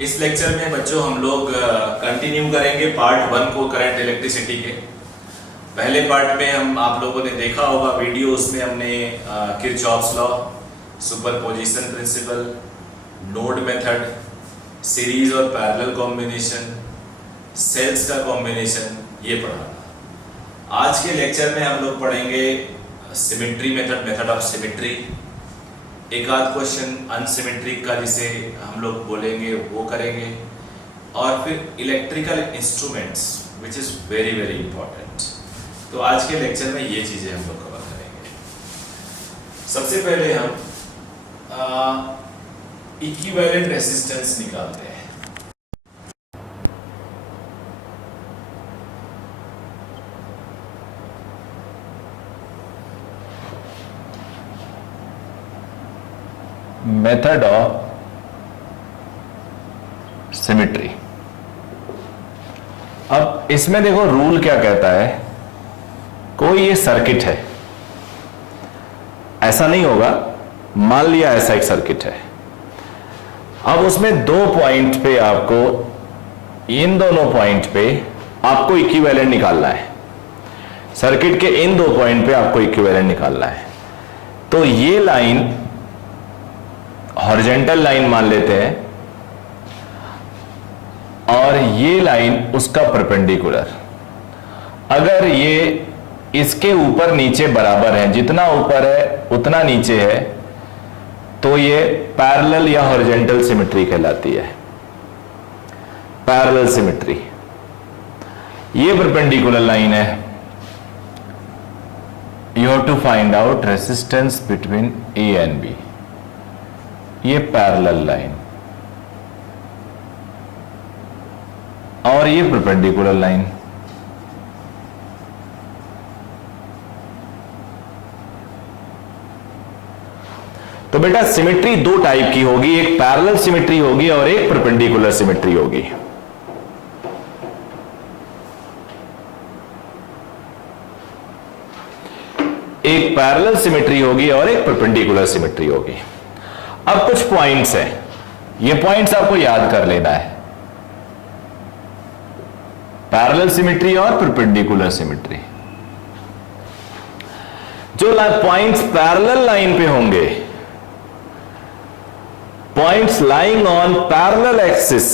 इस लेक्चर में बच्चों हम लोग कंटिन्यू करेंगे पार्ट 1 को करंट इलेक्ट्रिसिटी के। पहले पार्ट में हम आप लोगों ने देखा होगा वीडियो, उसमें हमने Kirchhoff's law, superposition principle, node method, series और पैरेलल कॉम्बिनेशन, सेल्स का कॉम्बिनेशन ये पढ़ा। आज के लेक्चर में हम लोग पढ़ेंगे symmetry method, method of symmetry, एक आध क्वेश्चन अनसिमेट्रिक का जिसे हम लोग बोलेंगे वो करेंगे, और फिर electrical instruments which is very very important. तो आज के लेक्चर में ये चीज़ें हम लोग कवर करेंगे। सबसे पहले हम इक्विवेलेंट रेजिस्टेंस निकालते हैं। Method of symmetry. अब इसमें देखो रूल क्या कहता है, कोई ये सर्किट है, ऐसा नहीं होगा, मान लिया ऐसा एक सर्किट है। अब उसमें दो पॉइंट पे आपको, इन दोनों पॉइंट पे आपको इक्विवेलेंट निकालना है। सर्किट के इन दो पॉइंट पे आपको इक्विवेलेंट निकालना है। तो ये लाइन हॉरिजॉन्टल लाइन मान लेते हैं और ये लाइन उसका परपेंडिकुलर। अगर ये इसके ऊपर नीचे बराबर है, जितना ऊपर है उतना नीचे है, तो ये पैरेलल या हॉरिजॉन्टल सिमेट्री कहलाती है। Parallel symmetry. ये परपेंडिकुलर लाइन है। You have to find out resistance between A and B. ये पैरेलल लाइन और ये परपेंडिकुलर लाइन। तो बेटा सिमेट्री दो टाइप की होगी, एक पैरेलल सिमेट्री होगी और एक परपेंडिकुलर सिमेट्री होगी। एक पैरेलल सिमेट्री होगी और एक परपेंडिकुलर सिमेट्री होगी। अब कुछ पॉइंट्स हैं, ये पॉइंट्स आपको याद कर लेना है। पैरेलल सिमेट्री और परपेंडिकुलर सिमेट्री। जो पॉइंट्स पैरेलल लाइन पे होंगे, points lying on parallel axis,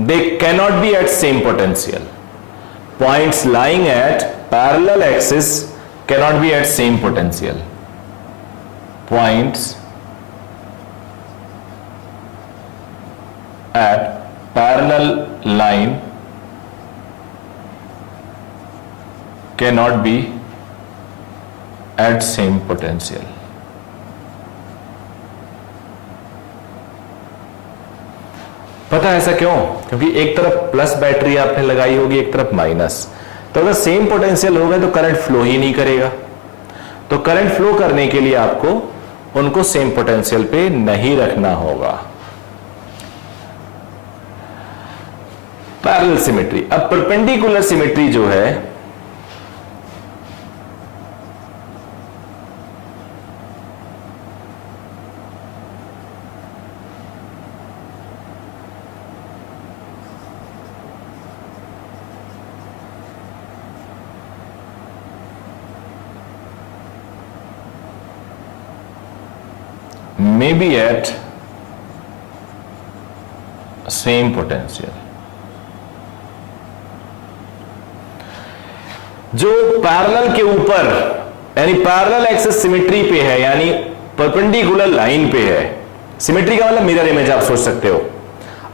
they cannot be at same potential. Points lying at parallel axis cannot be at same potential. Points at parallel line cannot be at same potential. पता है ऐसा क्यों? क्योंकि एक तरफ plus battery आपने लगाई होगी, एक तरफ माइनस। तो अगर सेम पोटेंशियल होगा तो करंट फ्लो ही नहीं करेगा। तो करंट फ्लो करने के लिए आपको उनको सेम पोटेंशियल पे नहीं रखना होगा। Parallel symmetry. अब परपेंडिकुलर सिमेट्री जो है, may be at same potential। जो पैरेलल के ऊपर यानी पैरेलल एक्सिस सिमेट्री पे है, यानी परपेंडिकुलर लाइन पे है। सिमेट्री का मतलब मिरर इमेज आप सोच सकते हो।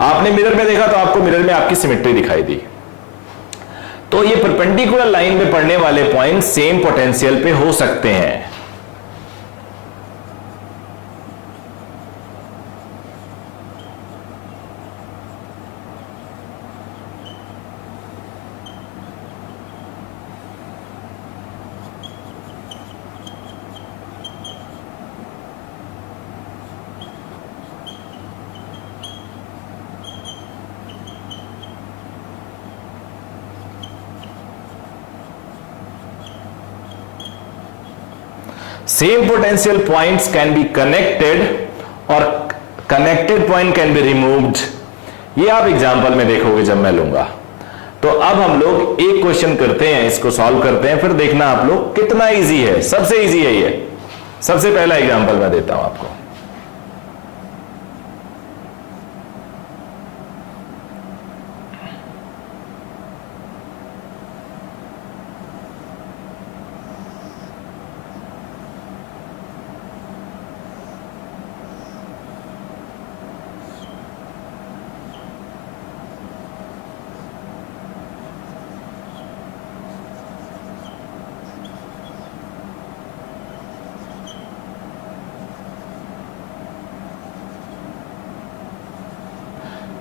आपने मिरर में देखा तो आपको मिरर में आपकी सिमेट्री दिखाई दी। तो ये परपेंडिकुलर लाइन में पड़ने वाले पॉइंट सेम पोटेंशियल पे हो सकते हैं। Same potential points can be connected or connected point can be removed ये आप एग्जाम्पल में देखोगे जब मैं लूंगा। तो अब हम लोग एक क्वेश्चन करते हैं, इसको सॉल्व करते हैं, फिर देखना आप लोग कितना इजी है। सबसे इजी है ये। सबसे पहला एग्जाम्पल मैं देता हूं आपको।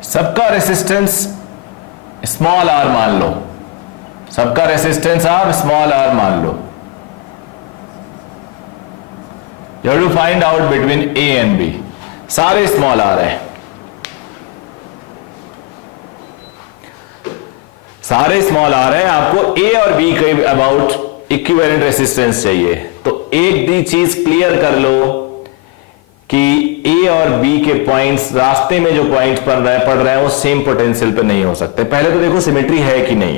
सबका रेसिस्टेंस स्मॉल आर मान लो, सबका रेसिस्टेंस आप स्मॉल आर मान लो। You have to find out between A and b. सारे स्मॉल आर है, सारे स्मॉल आर है। आपको ए और बी के अबाउट इक्विवेलेंट रेसिस्टेंस चाहिए। तो एक दी चीज क्लियर कर लो कि ए और बी के पॉइंट्स, रास्ते में जो पॉइंट्स पड़ रहे हैं वो सेम पोटेंशियल पे नहीं हो सकते। पहले तो देखो सिमेट्री है कि नहीं।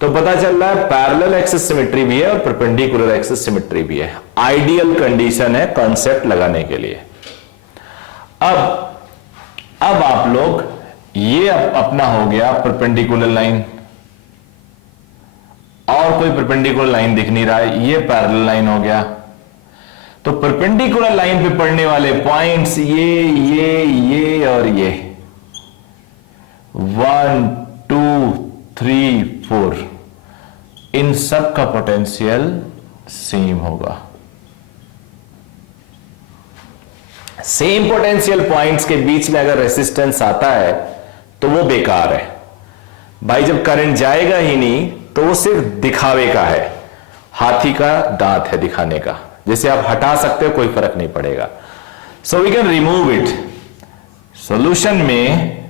तो पता चल रहा है पैरेलल एक्सिस सिमेट्री भी है और परपेंडिकुलर एक्सिस सिमेट्री भी है। आइडियल कंडीशन है कॉन्सेप्ट लगाने के लिए। अब आप लोग ये अपना हो गया परपेंडिकुलर लाइन, और कोई परपेंडिकुलर लाइन दिख नहीं रहा है, ये पैरेलल लाइन हो गया। तो परपेंडिकुलर लाइन पे पड़ने वाले पॉइंट्स ये और ये 1 2 3 4, इन सब का पोटेंशियल सेम होगा। सेम पोटेंशियल पॉइंट्स के बीच में अगर रेसिस्टेंस आता है तो वो बेकार है भाई। जब करंट जाएगा ही नहीं तो वो सिर्फ दिखावे का है, हाथी का दांत है दिखाने का। जैसे आप हटा सकते हो, कोई फर्क नहीं पड़ेगा। So we can remove it. Solution में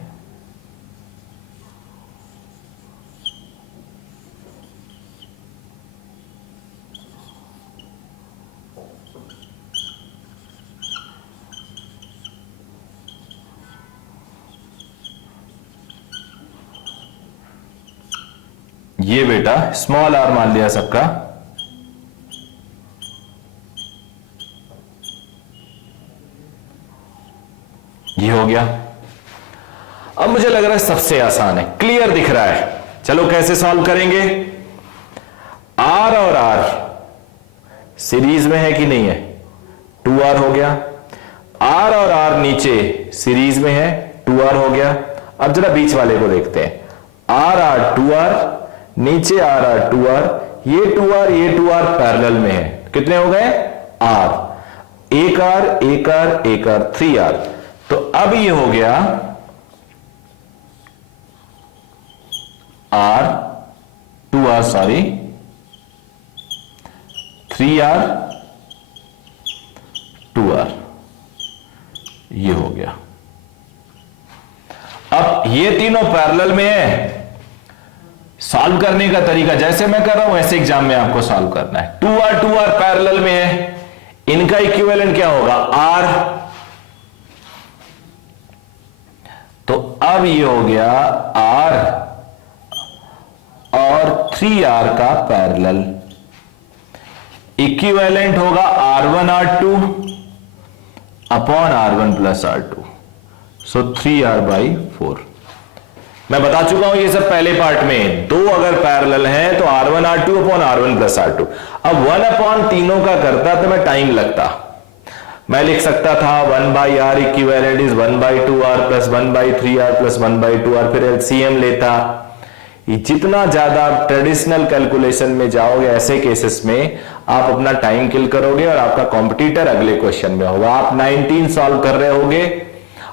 ये बेटा स्मॉल आर मान लिया सबका, ये हो गया। अब मुझे लग रहा है सबसे आसान है, क्लियर दिख रहा है। चलो कैसे सॉल्व करेंगे। आर और आर सीरीज में है कि नहीं है, 2r हो गया। आर और आर नीचे सीरीज में है, 2r हो गया। अब जरा बीच वाले को देखते हैं। आर आर 2r, नीचे आर आर 2r, ये 2r पैरेलल में है। कितने हो गए r, एक r 3r। तो अब ये हो गया r 2r sorry 3r 2r, ये हो गया। अब ये तीनों पैरेलल में है। सॉल्व करने का तरीका जैसे मैं कर रहा हूं वैसे एग्जाम में आपको सॉल्व करना है। 2r पैरेलल में है, इनका इक्विवेलेंट क्या होगा r। तो अब ये हो गया r और 3r का पैरेलल, इक्विवेलेंट होगा r1 r2 upon r1 plus r2, सो 3r/4। मैं बता चुका हूं ये सब पहले पार्ट में। दो अगर पैरेलल हैं तो r1 r2 upon r1 plus r2। अब 1 अपॉन तीनों का करता तो मैं टाइम लगता। मैं लिख सकता था 1/r equivalent is 1/2r plus 1/3r plus 1/2r, फिर एलसीएम लेता। ये जितना ज्यादा आप ट्रेडिशनल कैलकुलेशन में जाओगे ऐसे केसेस में आप अपना टाइम किल करोगे और आपका कॉम्पिटिटर अगले क्वेश्चन में होगा। आप 19 सॉल्व कर रहे होगे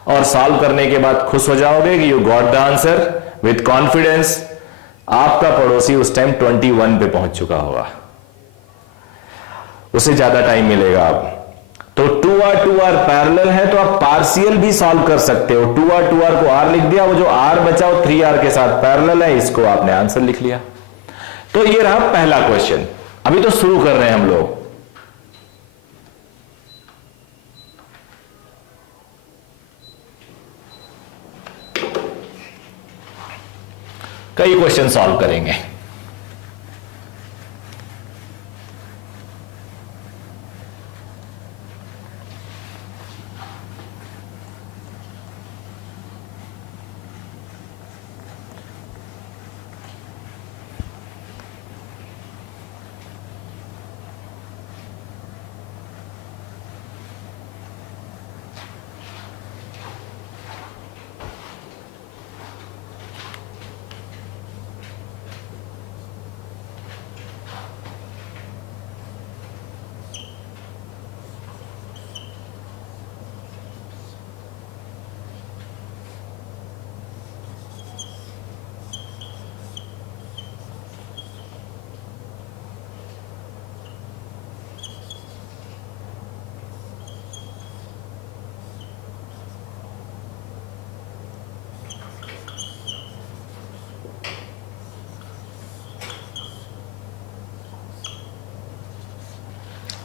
और सॉल्व करने के बाद खुश हो जाओगे कि you got the answer with confidence. आपका पड़ोसी उस टाइम 21 पे पहुंच चुका होगा, उसे ज्यादा टाइम मिलेगा। आप तो 2r पैरेलल है तो आप पार्शियल भी सॉल्व कर सकते हो। 2r को r लिख दिया, वो जो r बचा वो 3r के साथ पैरेलल है, इसको आपने आंसर लिख लिया। तो ये रहा पहला क्वेश्चन। अभी तो शुरू कर रहे हैं हम लोग। कई क्वेश्चन सॉल्व करेंगे।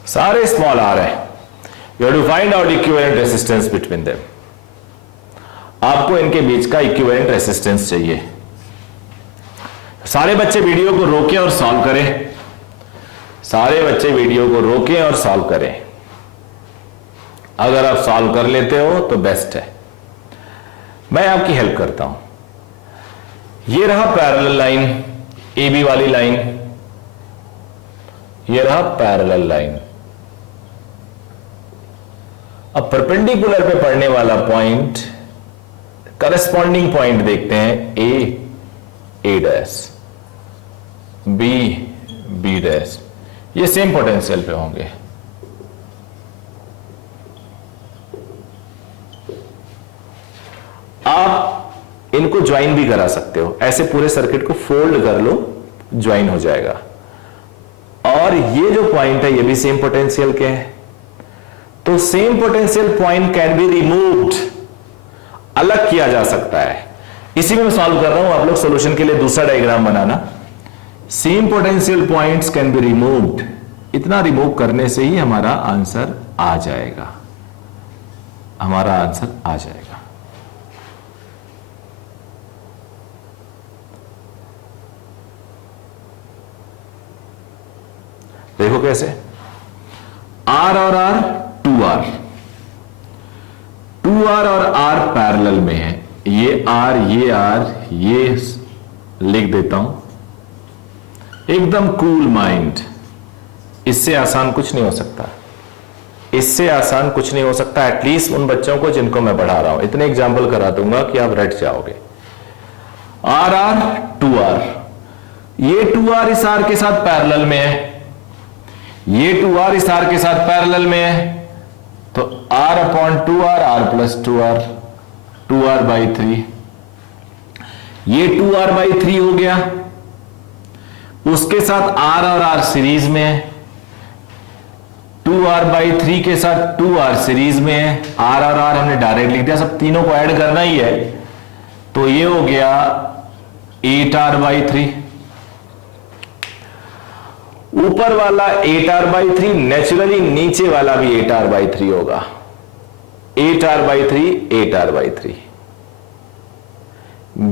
सारे स्मॉल आर है। You have to find out equivalent resistance between them. आपको इनके बीच का इक्विवेलेंट रेसिस्टेंस चाहिए। सारे बच्चे वीडियो को रोकें और सॉल्व करें। सारे बच्चे वीडियो को रोकें और सॉल्व करें। अगर आप सॉल्व कर लेते हो तो बेस्ट है, मैं आपकी हेल्प करता हूं। ये रहा पैरेलल लाइन, ए बी वाली लाइन, ये रहा पैरेलल लाइन। अब परपेंडिकुलर पे पड़ने वाला पॉइंट, करस्पॉन्डिंग पॉइंट देखते हैं। ए डैश, बी डैश, ये सेम पोटेंशियल पे होंगे। आप इनको ज्वाइन भी करा सकते हो, ऐसे पूरे सर्किट को फोल्ड कर लो, ज्वाइन हो जाएगा। और ये जो पॉइंट है ये भी सेम पोटेंशियल के हैं, तो same potential point can be removed, अलग किया जा सकता है। इसी में मैं सॉल्व कर रहा हूं, आप लोग सॉल्यूशन के लिए दूसरा diagram banana. Same potential points can be removed, इतना रिमूव करने से ही हमारा आंसर आ जाएगा, हमारा आंसर आ जाएगा। देखो कैसे, आर और आर, 2R, 2R और R पैरेलल में है। ये R, ये लिख देता हूं। एकदम कूल माइंड, इससे आसान कुछ नहीं हो सकता, इससे आसान कुछ नहीं हो सकता। एटलीस्ट उन बच्चों को जिनको मैं पढ़ा रहा हूं, इतने एग्जाम्पल करा दूंगा कि आप रट जाओगे। R, 2R, ये 2R इस R के साथ पैरेलल में है, ये 2R इस R के साथ पैरेलल में है, तो R upon 2R, R plus 2R, 2R by 3, ये 2R बाई 3 हो गया। उसके साथ R और R सीरीज में है, 2R बाई 3 के साथ 2R सीरीज में है। R और R हमने डायरेक्ट लिख दिया, सब तीनों को ऐड करना ही है, तो ये हो गया 8R बाई 3। ऊपर वाला 8R बाई 3, नेचुरली नीचे वाला भी 8R बाई 3 होगा। 8R बाई 3, 8R बाई 3,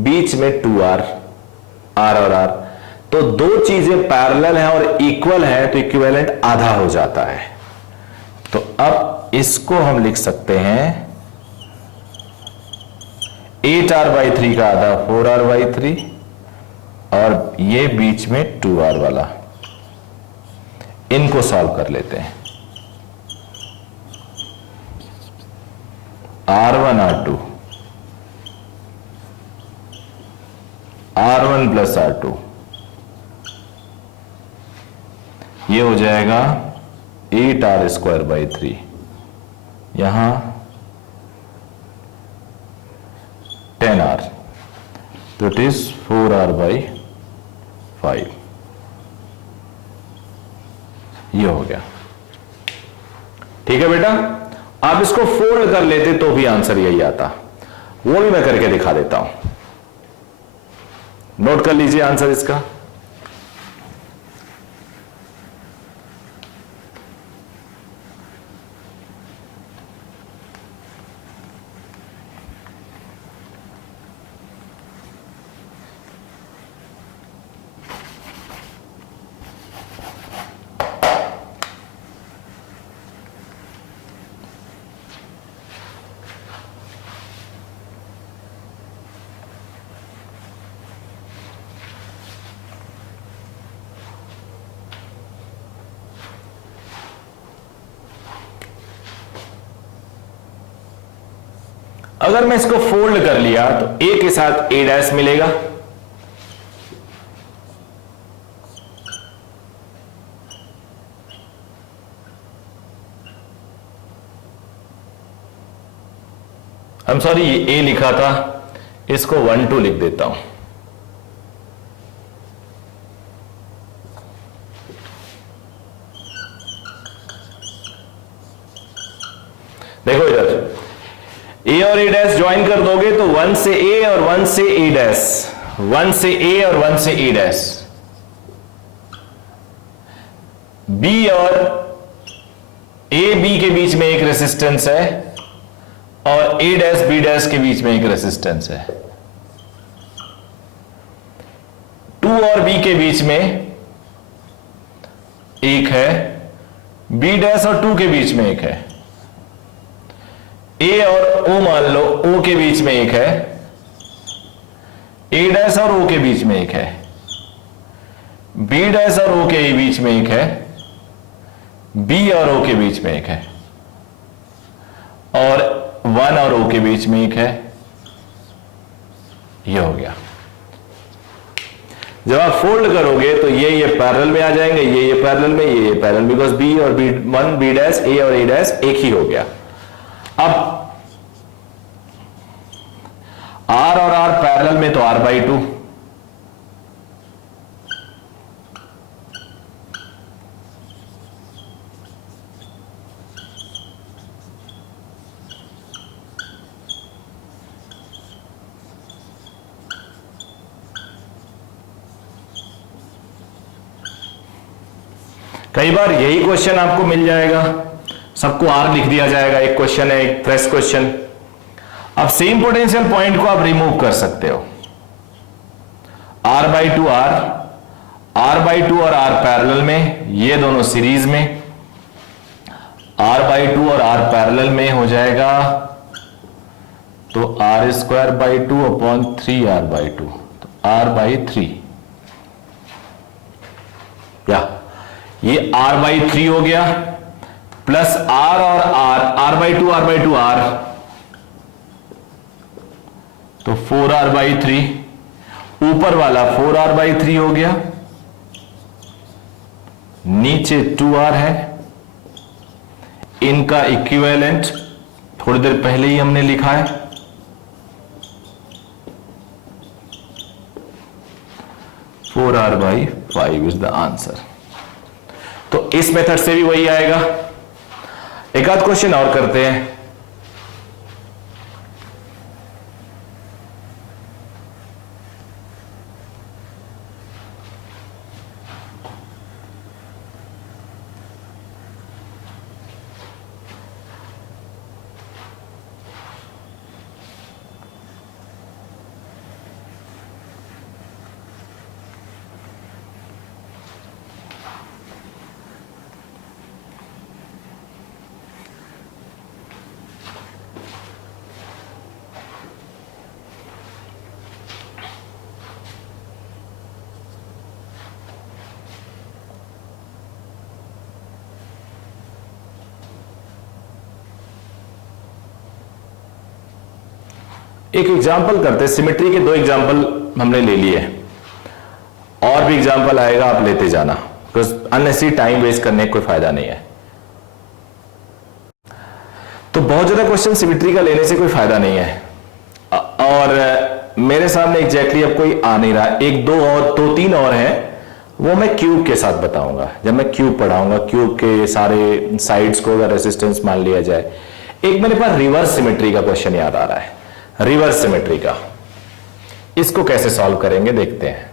बीच में 2R, R और R, तो दो चीजें पैरेलल हैं और इक्वल हैं, तो इक्विवेलेंट आधा हो जाता है। तो अब इसको हम लिख सकते हैं 8R बाई 3 का आधा 4R बाई 3, और ये बीच में 2R वाला, इनको सॉल्व कर लेते हैं। R1 R2, R1 plus R2, ये हो जाएगा 8R स्क्वायर बाई 3, यहां 10R, तो इट इज 4R बाई 5, ये हो गया। ठीक है बेटा, आप इसको फोल्ड कर लेते तो भी आंसर यही आता, वो भी मैं करके दिखा देता हूं। नोट कर लीजिए आंसर इसका। अगर मैं इसको फोल्ड कर लिया तो ए के साथ ए डैश मिलेगा, आई एम सॉरी ये ए लिखा था, इसको 1 2 लिख देता हूं। देखो इधर ए और ए डैश ज्वाइन कर दोगे तो 1 से ए और 1 से ए डैश, 1 से ए और 1 से ए डैश, बी और ए बी के बीच में एक रेसिस्टेंस है और ए डैश बी डैश के बीच में एक रेसिस्टेंस है, 2 और बी के बीच में एक है, बी डैश और 2 के बीच में एक है, ए और ओ मान लो ओ के बीच में एक है, ए डैश और ओ के बीच में एक है, बी डैश और ओ के बीच में एक है, बी और ओ के बीच में एक है, और 1 और ओ के बीच में एक है। ये हो गया। जब आप फोल्ड करोगे तो ये पैरेलल में आ जाएंगे, ये पैरेलल में, ये पैरेलल, बिकॉज बी और बी, 1 बी डैश, ए और ए डैश एक ही हो गया। अब R और R पैरेलल में तो R/2, कई बार यही क्वेश्चन आपको मिल जाएगा, सबको R लिख दिया जाएगा, एक क्वेश्चन है, एक फ्रेश क्वेश्चन। अब सेम पोटेंशियल पॉइंट को आप रिमूव कर सकते हो, R/2 R/2 और R पैरेलल में, ये दोनों सीरीज में, R/2 और R पैरेलल में हो जाएगा तो R²/2 अपॉन 3R/2, तो R/3, या ये R/3 हो गया, प्लस R और R/2 R/2 R, तो 4R/3, ऊपर वाला 4R/3 हो गया, नीचे 2R है, इनका इक्विवेलेंट थोड़ी देर पहले ही हमने लिखा है, 4R/5 इज द आंसर। तो इस मेथड से भी वही आएगा। एक आध क्वेश्चन और करते हैं। एक एग्जाम्पल करते हैं, सिमेट्री के 2 एग्जाम्पल हमने ले लिए, और भी एग्जाम्पल आएगा, आप लेते जाना, बिकॉज अननेसेसरी टाइम वेस्ट करने का कोई फायदा नहीं है। तो बहुत ज्यादा क्वेश्चन सिमेट्री का लेने से कोई फायदा नहीं है, और मेरे सामने एग्जैक्टली अब कोई आ नहीं रहा। 1 2 और 2 3 और हैं, वो मैं क्यूब के साथ बताऊंगा जब मैं क्यूब पढ़ाऊंगा, क्यूब के सारे साइड्स को अगर रेसिस्टेंस मान लिया जाए। एक मेरे पास रिवर्स सिमेट्री का क्वेश्चन याद आ रहा है, रिवर्स सिमेट्री का, इसको कैसे सॉल्व करेंगे देखते हैं।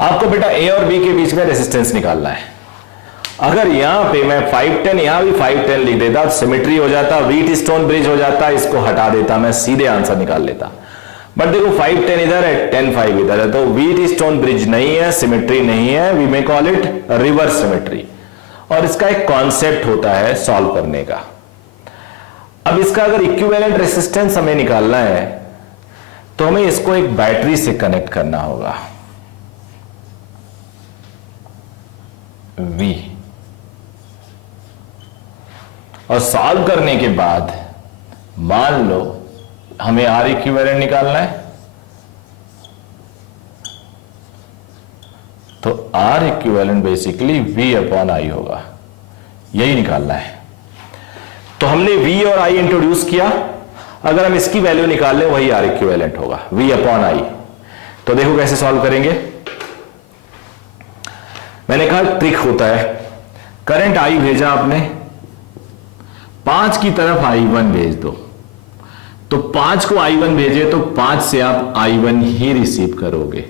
आपको बेटा ए और बी के बीच में रेजिस्टेंस निकालना है। अगर यहां पे मैं 510 यहां भी 510 लिख देता तो सिमेट्री हो जाता, व्हीट स्टोन ब्रिज हो जाता, इसको हटा देता, मैं सीधे आंसर निकाल लेता। बट देखो 510 इधर है, 10-5 इधर है, तो व्हीट स्टोन ब्रिज नहीं है, सिमेट्री नहीं है, we may call it reverse symmetry. और इसका एक कॉन्सेप्ट होता है सॉल्व करने का। अब इसका अगर इक्विवेलेंट रेसिस्टेंस हमें निकालना है तो हमें इसको एक बैटरी से कनेक्ट करना होगा, V, और सॉल्व करने के बाद मान लो हमें R इक्विवेलेंट निकालना है, तो R equivalent basically V upon I होगा, यही निकालना है। तो हमने V और I इंट्रोड्यूस किया, अगर हम इसकी वैल्यू निकाल लें वही R इक्विवेलेंट होगा, V अपॉन I। तो देखो कैसे सॉल्व करेंगे। मैंने कहा ट्रिक होता है, करंट I भेजा आपने, 5 की तरफ I1 भेज दो, तो 5 को I1 भेजे तो 5 से आप I1 ही रिसीव करोगे।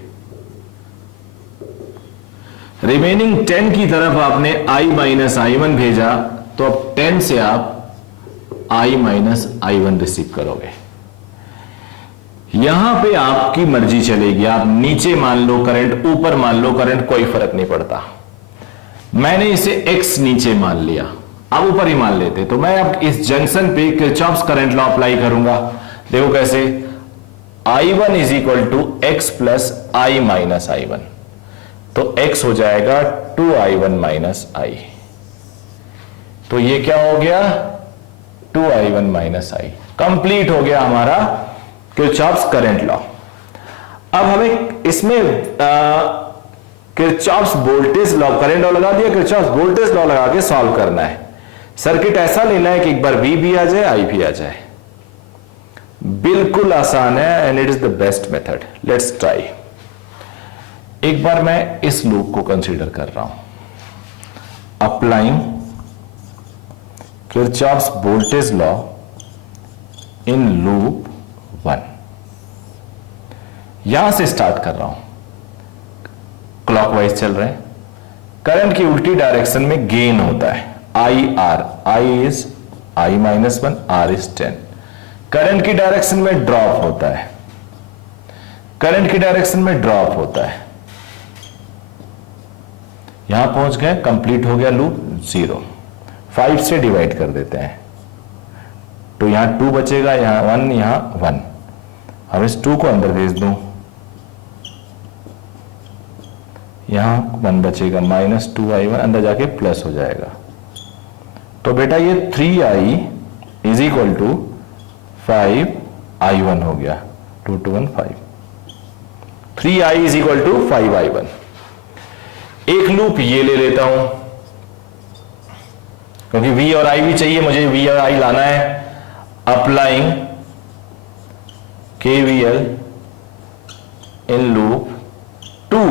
रिमेनिंग 10 की तरफ आपने I माइनस I1 भेजा, तो अब 10 से आप I माइनस I1 रिसीव करोगे। यहां पे आपकी मर्जी चलेगी, आप नीचे मान लो करंट, ऊपर मान लो करंट, कोई फर्क नहीं पड़ता। मैंने इसे X नीचे मान लिया, अब ऊपर ही मान लेते, तो मैं अब इस जंक्शन पे किरचॉफ्स करंट लॉ अप्लाई करूंगा। देखो कैसे, I1 is equal to X plus I minus I1, तो X हो जाएगा 2I1 माइनस I, तो ये क्या हो गया 2I1 माइनस I। कंप्लीट हो गया हमारा किरचॉफ्स करंट लॉ। अब हमें इसमें Kirchhoff's voltage law, current law लगा दिया, किरचॉफ्स वोल्टेज लॉ लगा के सॉल्व करना है। सर्किट ऐसा लेना है कि एक बार V भी आ जाए, I भी आ जाए। बिल्कुल आसान है and it is the best method. Let's try. एक बार मैं इस लूप को कंसीडर कर रहा हूं, applying Kirchhoff's voltage law in loop 1। यहां से स्टार्ट कर रहा हूं, क्लॉकवाइज चल रहे हैं। करंट की उल्टी डायरेक्शन में गेन होता है IR, I is I minus 1, R is 10। Current की डायरेक्शन में ड्रॉप होता है, करंट की डायरेक्शन में ड्रॉप होता है। यहां पहुंच गए, कंप्लीट हो गया लूप 0। 5 से डिवाइड कर देते हैं, तो यहां 2 बचेगा, यहां 1, यहां 1। अब इस 2 को अंदर भेज दूं, यहां 1 बचेगा, माइनस 2I1 अंदर जाके प्लस हो जाएगा। तो बेटा ये 3I is equal to 5I1 हो गया, 2 2 1 5। 3I is equal to 5I1। एक लूप ये ले लेता हूं, क्योंकि V और I भी चाहिए मुझे, V और I लाना है। अप्लाइंग KVL इन लूप 2,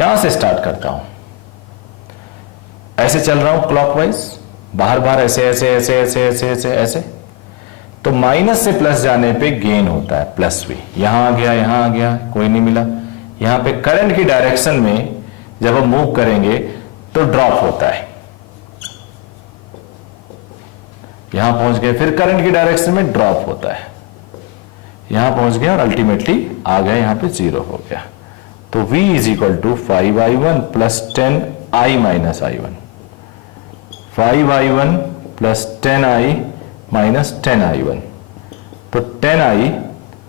यहां से स्टार्ट करता हूं, ऐसे चल रहा हूं क्लॉकवाइज, बाहर बाहर ऐसे ऐसे ऐसे ऐसे ऐसे ऐसे ऐसे। तो माइनस से प्लस जाने पे गेन होता है प्लस V। यहां आ गया, यहां आ गया, कोई नहीं मिला। यहां पे करंट की डायरेक्शन में जब हम मूव करेंगे तो ड्रॉप होता है, यहां पहुंच गए, फिर करंट की डायरेक्शन में ड्रॉप होता है, यहां पहुंच गया और अल्टीमेटली आ गया, यहां पे 0 हो गया। तो V is equal to 5I1 plus 10I minus I1, 5I1 plus 10I minus 10I1, तो 10I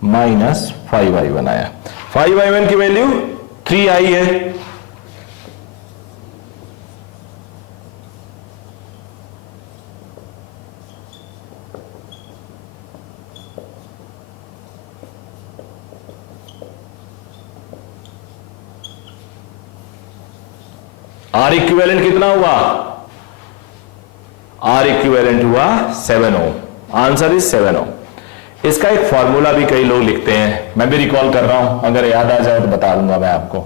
माइनस 5I1 आया। 5I1 की वैल्यू 3I है। R इक्विवेलेंट कितना हुआ? R इक्विवेलेंट हुआ 7 ओम। आंसर इज 7 ओम। इसका एक फॉर्मूला भी कई लोग लिखते हैं, मैं भी रिकॉल कर रहा हूं, अगर याद आ जाए तो बता दूंगा मैं आपको।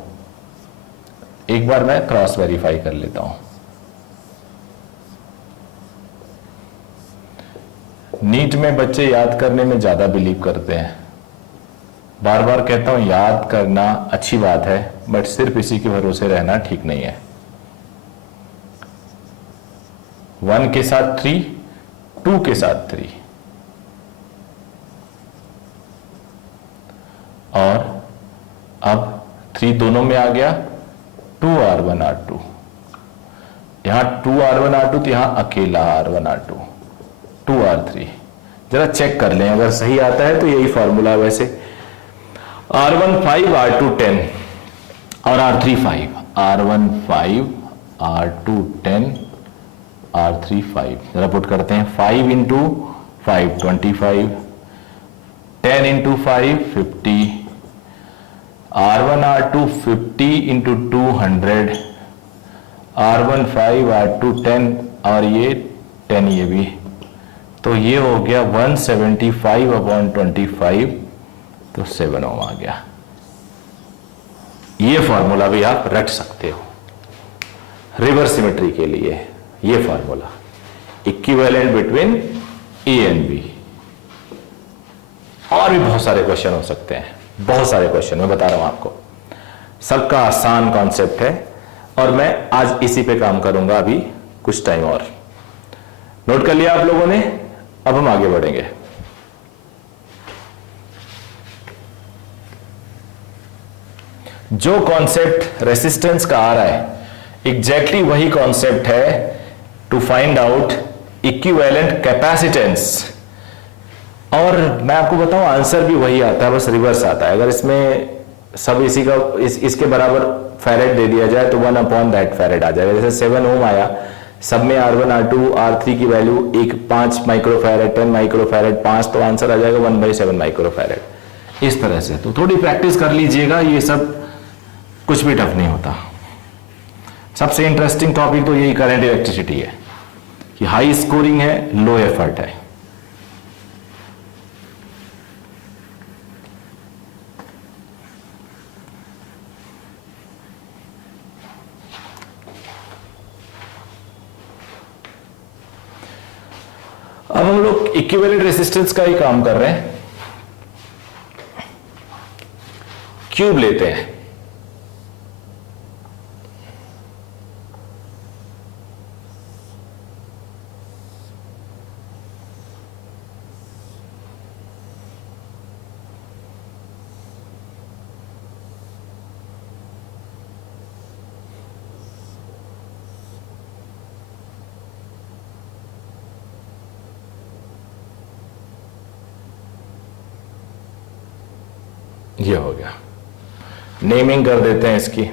एक बार मैं क्रॉस वेरीफाई कर लेता हूं। नीट में बच्चे याद करने में ज्यादा बिलीव करते हैं। बार बार कहता हूं याद करना अच्छी बात है, बट सिर्फ इसी के भरोसे रहना ठीक नहीं है। 1 के साथ 3, 2 के साथ 3, और अब 3 दोनों में आ गया, 2r1 r2, यहां 2r1 r2 तो यहां अकेला r1 r2, 2r3। जरा चेक कर लें, अगर सही आता है तो यही फॉर्मूला। वैसे r1 5 r2 10 और r3 5, r1 5 r2 10 r3 5। जरा पुट करते हैं, 5 into 5 25, 10 into 5 50, r1 r2 50 into 200, r1 5 r2 10 और ये 10 ये भी, तो ये हो गया 175/25, तो 7 ओम आ गया। ये फॉर्मूला भी आप रट सकते हो रिवर्स सिमेट्री के लिए। ये formula equivalent between A and B. और भी बहुत सारे क्वेश्चन हो सकते हैं, बहुत सारे क्वेश्चन मैं बता रहा हूं आपको। सबका आसान कॉन्सेप्ट है और मैं आज इसी पे काम करूंगा अभी कुछ टाइम और। नोट कर लिया आप लोगों ने? अब हम आगे बढ़ेंगे। जो कॉन्सेप्ट रेसिस्टेंस का आ रहा है एग्जैक्टली वही कॉन्सेप्ट है to find out equivalent capacitance. और मैं आपको बताऊं आंसर भी वही आता है, बस रिवर्स आता है। अगर इसमें सब इसी का इसके बराबर फैरेड दे दिया जाए तो 1/that फैरेड आ जाएगा। जैसे 7 ओम आया, सब में R1 R2 R3 की वैल्यू 5 माइक्रोफैरेड 10 माइक्रोफैरेड 5, तो आंसर आ जाएगा 1/7 माइक्रोफैरेड। इस तरह से तो थोड़ी प्रैक्टिस कर लीजिएगा, ये सब कुछ भी टफ नहीं होता। सबसे इंटरेस्टिंग टॉपिक तो यही करंट इलेक्ट्रिसिटी है कि हाई स्कोरिंग है, लो एफर्ट है। अब हम लोग इक्विवेलेंट रेसिस्टेंस का ही काम कर रहे हैं। क्यूब लेते हैं, ये हो गया। नेमिंग कर देते हैं इसकी।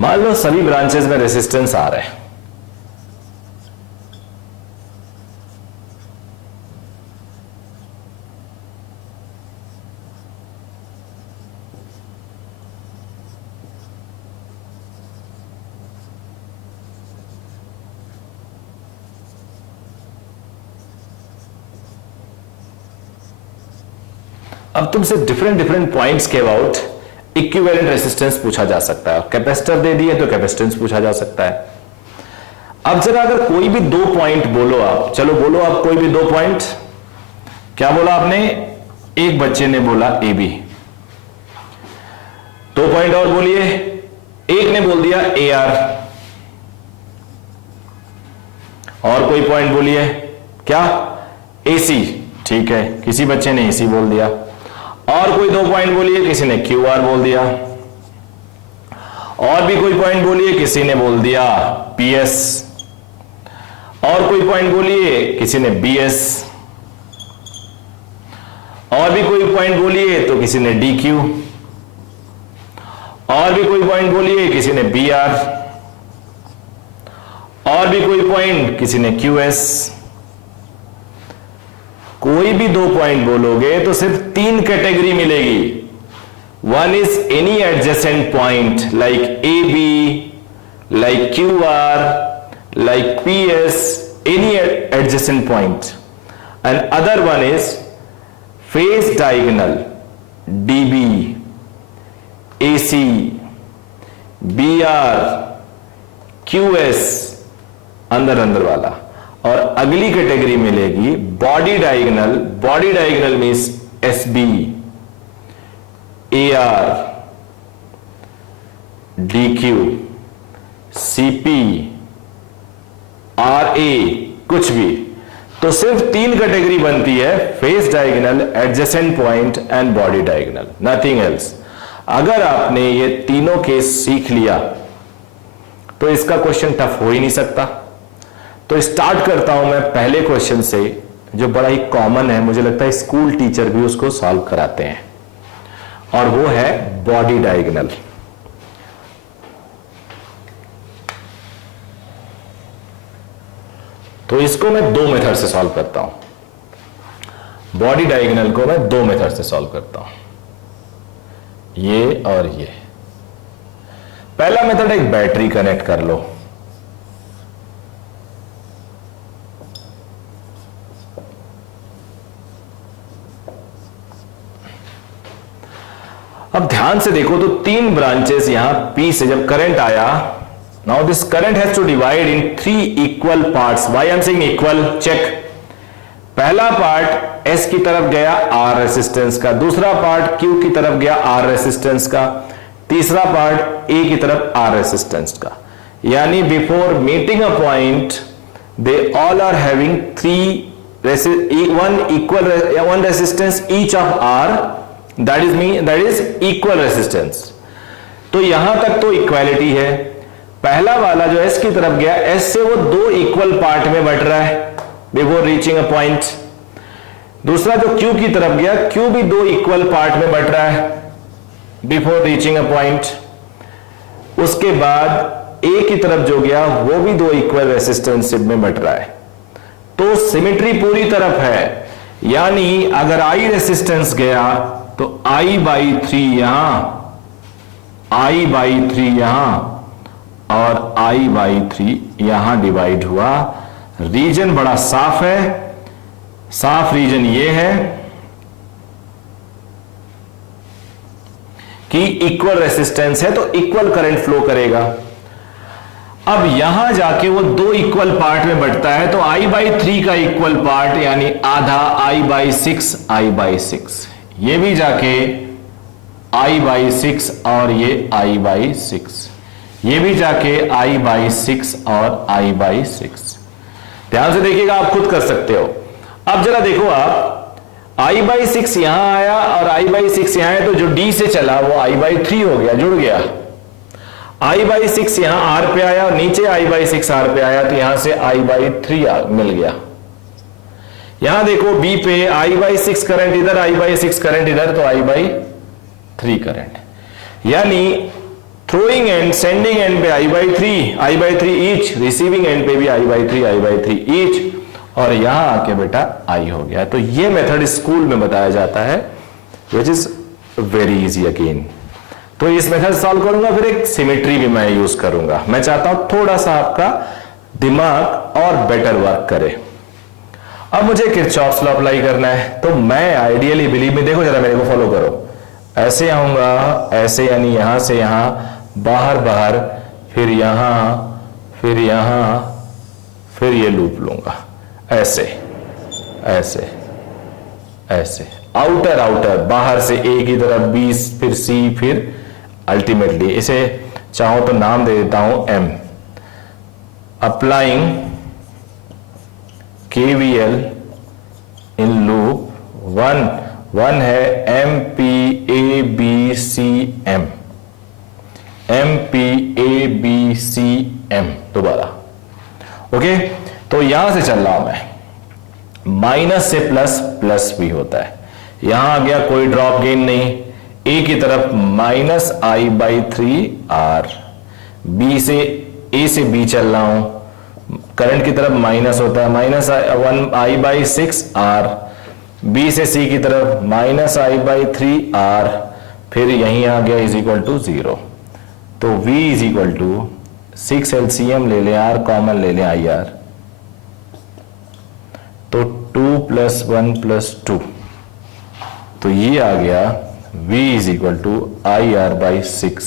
मान लो सभी ब्रांचेस में रेसिस्टेंस आ रहे हैं, अब तुमसे डिफरेंट डिफरेंट पॉइंट्स के अबाउट इक्विवेलेंट रेसिस्टेंस पूछा जा सकता है। कैपेसिटर दे दिए तो कैपेसिटेंस पूछा जा सकता है। अब जरा अगर कोई भी 2 पॉइंट बोलो आप, चलो बोलो आप कोई भी 2 पॉइंट। क्या बोला आपने? एक बच्चे ने बोला ए बी। 2 पॉइंट और बोलिए। एक ने बोल दिया ए आर। और कोई पॉइंट बोलिए। क्या? ए सी। ठीक है, किसी बच्चे ने ए सी बोल दिया। और कोई 2 पॉइंट बोलिए। किसी ने क्यू आर बोल दिया। और भी कोई पॉइंट बोलिए। किसी ने बोल दिया पी एस। और कोई पॉइंट बोलिए। किसी ने बी एस। और भी कोई पॉइंट बोलिए तो किसी ने डी क्यू। और भी कोई पॉइंट बोलिए। किसी ने बी आर। और भी कोई पॉइंट किसी ने क्यू एस। कोई भी 2 पॉइंट बोलोगे तो सिर्फ 3 कैटेगरी मिलेगी। One is any adjacent point like A B, like Q R, like P S, any adjacent point. And other one is face diagonal, D B, A C, B R, Q S, अंदर अंदर वाला। और अगली category मिलेगी body diagonal. Body diagonal means SB, AR, DQ, CP, RA, कुछ भी। तो सिर्फ 3 कैटेगरी बनती है, face diagonal, adjacent point and body diagonal, nothing else. अगर आपने ये तीनों केस सीख लिया तो इसका क्वेश्चन टफ हो ही नहीं सकता। तो स्टार्ट करता हूं मैं पहले क्वेश्चन से, जो बड़ा ही कॉमन है, मुझे लगता है स्कूल टीचर भी उसको सॉल्व कराते हैं, और वो है बॉडी डायगोनल। तो इसको मैं 2 मेथड से सॉल्व करता हूं। बॉडी डायगोनल को मैं 2 मेथड से सॉल्व करता हूं, ये और ये। पहला मेथड, एक बैटरी कनेक्ट कर लो। अब ध्यान से देखो तो 3 ब्रांचेस यहां P से जब करंट आया, now this current has to divide in 3 equal parts. Why I am saying equal? Check. पहला पार्ट S की तरफ गया R रेसिस्टेंस का, दूसरा पार्ट Q की तरफ गया R रेसिस्टेंस का, तीसरा पार्ट A की तरफ R रेसिस्टेंस का। यानी before meeting a point they all are having 1 resistance each of R, that is equal resistance. तो यहां तक तो इक्वालिटी है। पहला वाला जो S की तरफ गया, S से वो 2 इक्वल पार्ट में बट रहा है बिफोर रीचिंग अ पॉइंट। दूसरा जो Q की तरफ गया, Q भी 2 इक्वल पार्ट में बट रहा है बिफोर रीचिंग अ पॉइंट। उसके बाद A की तरफ जो गया, वो भी 2 इक्वल रेसिस्टेंस में बट रहा है। तो सिमेट्री पूरी तरफ है। यानी अगर I रेसिस्टेंस गया तो I/3 यहां, I/3 यहां और I/3 यहां डिवाइड हुआ। रीजन बड़ा साफ है, साफ रीजन ये है कि इक्वल रेसिस्टेंस है तो इक्वल करंट फ्लो करेगा। अब यहां जाके वो 2 इक्वल पार्ट में बंटता है, तो I/3 का इक्वल पार्ट यानी आधा I/6, I/6, ये भी जाके I/6 और ये I/6, ये भी जाके I/6 और I/6। ध्यान से देखिएगा, आप खुद कर सकते हो। अब जरा देखो, आप I/6 यहां आया और I/6 यहां है, तो जो D से चला वो I/3 हो गया, जुड़ गया। I/6 यहां R पे आया और नीचे I/6 R पे आया, तो यहां से I/3 मिल गया। यहां देखो B पे I/6 करंट इधर, I/6 करंट इधर, तो I/3 करंट। यानी थ्रोइंग एंड सेंडिंग एंड पे I/3 ईच, रिसीविंग एंड पे भी I/3 ईच, और यहां आके बेटा I हो गया। तो ये मेथड स्कूल में बताया जाता है, which is very easy again. तो इस मेथड सॉल्व करूंगा, फिर एक सिमेट्री भी मैं यूज करूंगा। मैं चाहता हूं थोड़ा सा आपका दिमाग और बेटर वर्क करे। अब मुझे किरचॉफ्स लॉ अप्लाई करना है, तो मैं आइडियली, बिलीव में, देखो जरा मेरे को फॉलो करो। ऐसे आऊंगा, ऐसे, यानी यहां से यहां, बाहर बाहर, फिर यहां, फिर यहां, फिर ये लूप लूंगा, ऐसे ऐसे ऐसे, आउटर आउटर, बाहर से A की तरफ B, फिर C, फिर अल्टीमेटली इसे चाहो तो नाम दे देता हूं M। Applying KVL in loop 1 है MPABCM, MPABCM दोबारा। ओके, तो यहां से चल रहा हूं मैं, माइनस से प्लस, प्लस भी होता है। यहां आ गया, कोई ड्रॉप गेन नहीं। A की तरफ -I/3R, B से A से B चल रहा हूं, करंट की तरफ माइनस होता है, -1I/6R, B से C की तरफ -I/3R, फिर यहीं आ गया इज इक्वल टू 0। तो V is equal to 6 LCM ले लें, R कॉमन ले लें, IR, तो 2 + 1 + 2, तो ये आ गया V is equal to IR/6।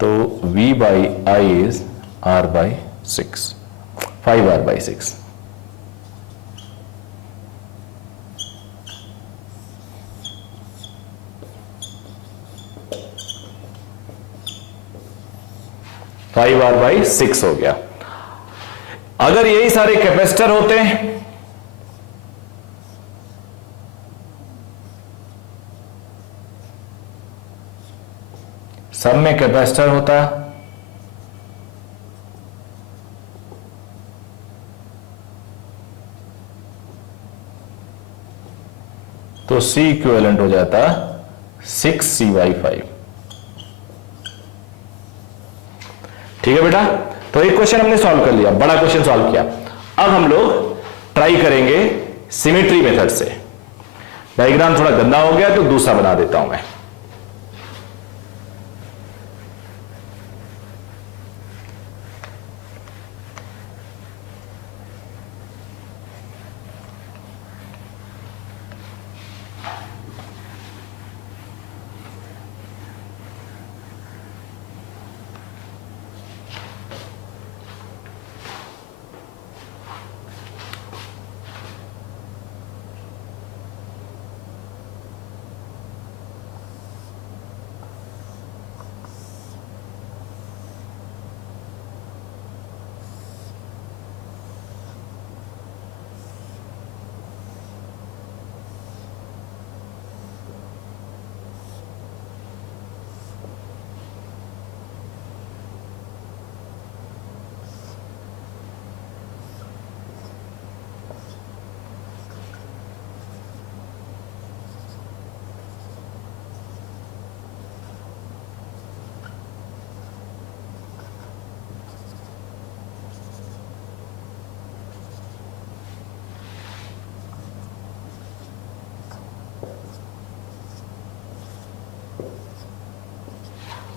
तो V/I is R/6, 5R/6। 5R/6 हो गया। अगर यही सारे कैपेसिटर होते सब में कैपेसिटर होता तो C इक्विवेलेंट हो जाता 6C/5। ठीक है बेटा, तो एक क्वेश्चन हमने सॉल्व कर लिया, बड़ा क्वेश्चन सॉल्व किया। अब हम लोग ट्राई करेंगे सिमेट्री मेथड से। डायग्राम थोड़ा गंदा हो गया तो दूसरा बना देता हूं मैं।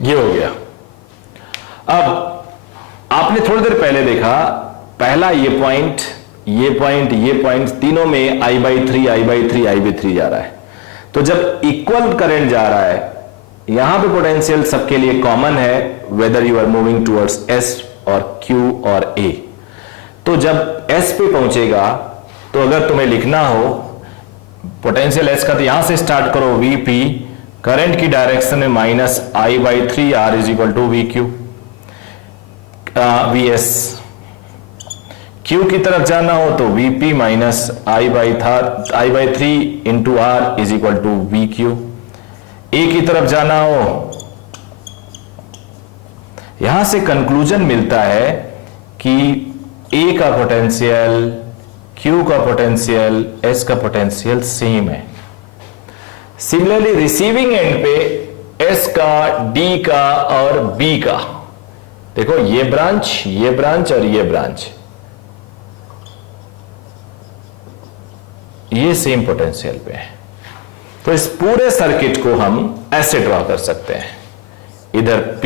ये हो गया। अब आपने थोड़ी देर पहले देखा, पहला ये पॉइंट, ये पॉइंट, ये पॉइंट, तीनों में I/3 I/3 I/3 जा रहा है। तो जब इक्वल करंट जा रहा है, यहां पे पोटेंशियल सबके लिए कॉमन है, whether you are moving towards S और Q और A। तो जब S पे पहुंचेगा, तो अगर तुम्हें लिखना हो पोटेंशियल S का, तो यहां से स्टार्ट करो VP, करंट की डायरेक्शन में -I/3R = VQ, VS। Q की तरफ जाना हो तो VP -I/3 R = VQ। A की तरफ जाना हो, यहां से कंक्लूजन मिलता है कि A का पोटेंशियल, Q का पोटेंशियल, S का पोटेंशियल सेम है। सिमिलरली रिसीविंग एंड पे S का, D का और B का, देखो ये ब्रांच और ये ब्रांच, ये सेम पोटेंशियल पे है। तो इस पूरे सर्किट को हम ऐसे ड्रॉ कर सकते हैं, इधर P,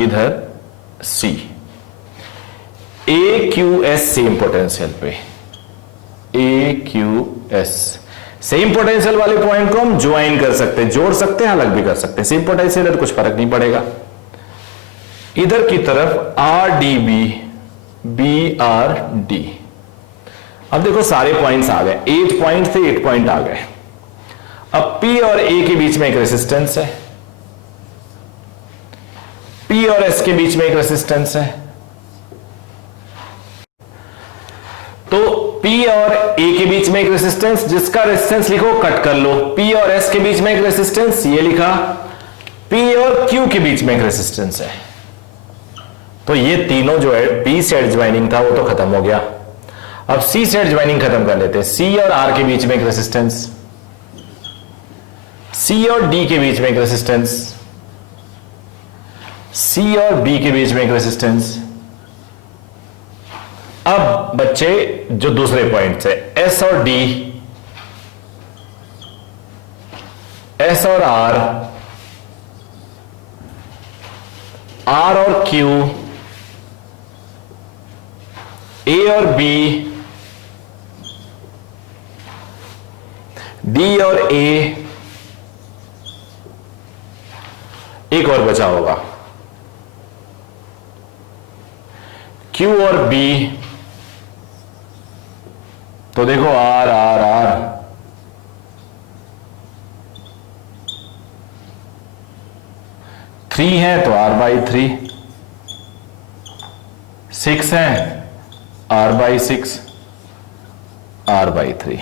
इधर C, AQS सेम पोटेंशियल पे, AQS सेम पोटेंशियल वाले पॉइंट को हम ज्वाइन कर सकते हैं, जोड़ सकते हैं, अलग भी कर सकते हैं। सेम पोटेंशियल है तो कुछ फर्क नहीं पड़ेगा। इधर की तरफ RDB, BRD। अब देखो सारे पॉइंट्स आ गए, 8 पॉइंट थे, 8 पॉइंट आ गए। अब P और A के बीच में एक रेसिस्टेंस है, P और S के बीच में एक रेसिस्टेंस है। तो P और A के बीच में एक रेसिस्टेंस, जिसका रेसिस्टेंस लिखो कट कर लो। P और S के बीच में एक रेसिस्टेंस, ये लिखा। P और Q के बीच में एक रेसिस्टेंस है। तो ये तीनों जो है, B से एड ज्वाइनिंग था वो तो खत्म हो गया। अब C से एड ज्वाइनिंग खत्म कर लेते हैं। C और R के बीच में एक रेसिस्टेंस, C और D के बीच में एक रेसिस्टेंस, C और B के बीच में एक रेसिस्टेंस। अब बच्चे जो दूसरे पॉइंट है, S और D, S और R, R और Q, A और B, D और A, एक और बचा होगा Q और B। तो देखो R R R, 3 है तो r/3, 6 है r/6, r/3।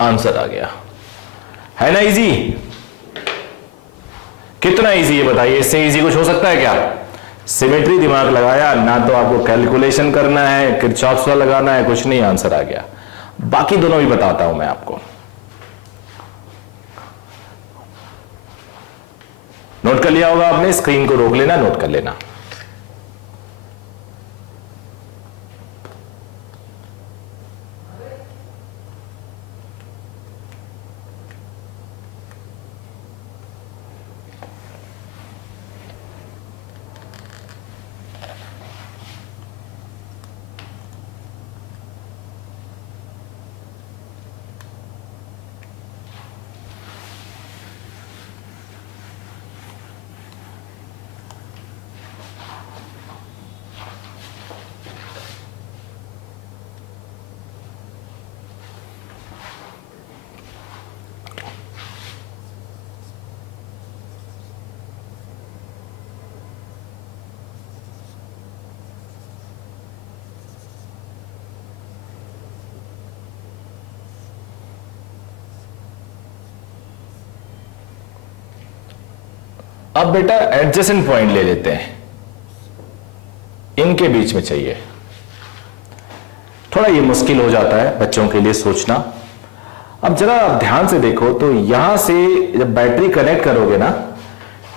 आंसर आ गया, है ना इजी? कितना इजी है बताइए, इससे इजी कुछ हो सकता है क्या? सिमेट्री दिमाग लगाया ना, तो आपको कैलकुलेशन करना है, किरचॉफ्स लॉ लगाना है, कुछ नहीं, आंसर आ गया। बाकी दोनों भी बताता हूं मैं आपको। नोट कर लिया होगा आपने, स्क्रीन को रोक लेना, नोट कर लेना। अब बेटा एडजेसेंट पॉइंट ले लेते हैं, इनके बीच में चाहिए। थोड़ा ये मुश्किल हो जाता है बच्चों के लिए सोचना। अब जरा ध्यान से देखो, तो यहां से जब बैटरी कनेक्ट करोगे ना,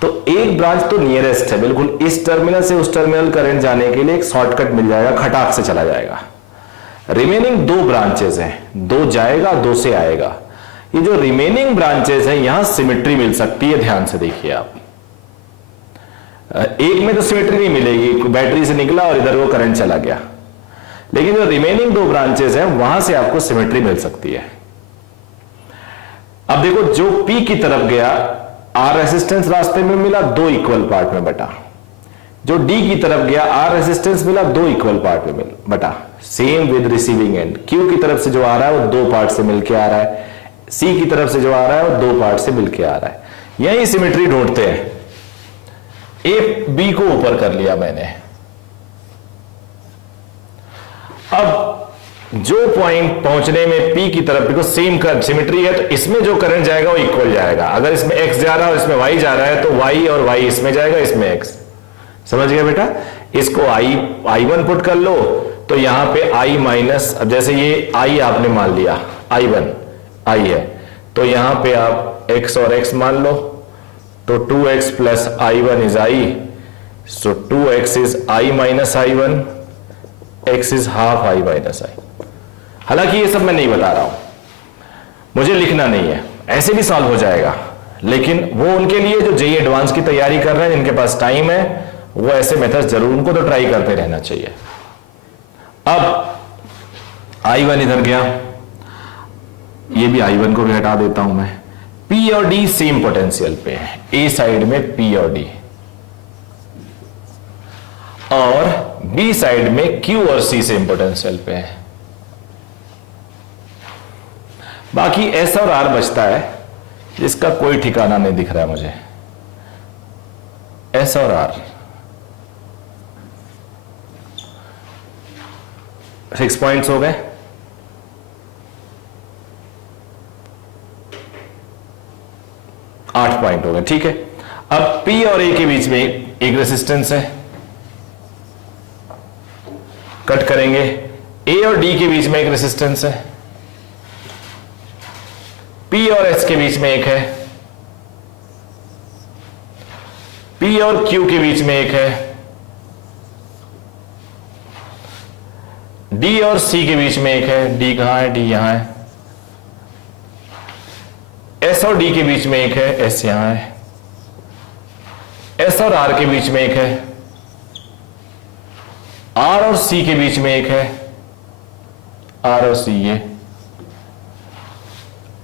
तो एक ब्रांच तो नियरेस्ट है, बिल्कुल इस टर्मिनल से उस टर्मिनल करंट जाने के लिए एक शॉर्टकट मिल जाएगा, खटाक से चला जाएगा। रिमेनिंग 2 ब्रांचेस हैं, 2 जाएगा 2 से आएगा। ये जो रिमेनिंग ब्रांचेस हैं, यहां सिमेट्री मिल सकती है, ध्यान से देखिए आप। एक में तो सिमेट्री नहीं मिलेगी, बैटरी से निकला और इधर वो करंट चला गया, लेकिन जो रिमेनिंग 2 ब्रांचेस हैं वहां से आपको सिमेट्री मिल सकती है। अब देखो, जो P की तरफ गया, R रेसिस्टेंस रास्ते में मिला, 2 इक्वल पार्ट में बटा। जो D की तरफ गया, R रेसिस्टेंस मिला, 2 इक्वल पार्ट में बटा। Same with receiving end, Q की तरफ से जो आ रहा है वो 2 पार्ट से मिलके आ रहा है, C की तरफ से जो आ रहा है वो 2 पार्ट से मिलके आ रहा है। यही सिमेट्री ढूंढते हैं। ए बी को ऊपर कर लिया मैंने। अब जो पॉइंट पहुंचने में P की तरफ, बिकॉज सेम सिमेट्री है, तो इसमें जो करंट जाएगा वो इक्वल जाएगा। अगर इसमें X जा रहा है और इसमें Y जा रहा है, तो Y और Y इसमें जाएगा, इसमें X। समझ गया बेटा? इसको I1 पुट कर लो, तो यहां पे I माइनस, अब जैसे ये I आपने मान लिया, I1 I है, तो यहां पे आप X और X मान लो, तो 2x plus I1 is I, so 2x is I minus I1, x is half I minus I। हालांकि ये सब मैं नहीं बता रहा हूं, मुझे लिखना नहीं है, ऐसे भी सॉल्व हो जाएगा, लेकिन वो उनके लिए जो जेईई एडवांस की तैयारी कर रहे हैं, जिनके पास टाइम है, वो ऐसे मेथड जरूर, उनको तो ट्राई करते रहना चाहिए। अब I1 इधर गया, ये भी I1 को भी हटा देता हूं मैं। P और D सेम पोटेंशियल पे है, A साइड में P और D, और B साइड में Q और C सेम पोटेंशियल पे है। बाकी S और R बचता है, जिसका कोई ठिकाना नहीं दिख रहा है मुझे। S और R 6 पॉइंट्स हो गए। आठ पॉइंट हो गए, ठीक है। अब P और A के बीच में एक रेसिस्टेंस है, कट करेंगे। A और D के बीच में एक रेसिस्टेंस है, P और S के बीच में एक है, P और Q के बीच में एक है, D और C के बीच में एक है। D कहां है? D यहां है। S और D के बीच में एक है, S यहां है। S और R के बीच में एक है, R और C के बीच में एक है, R और C ये।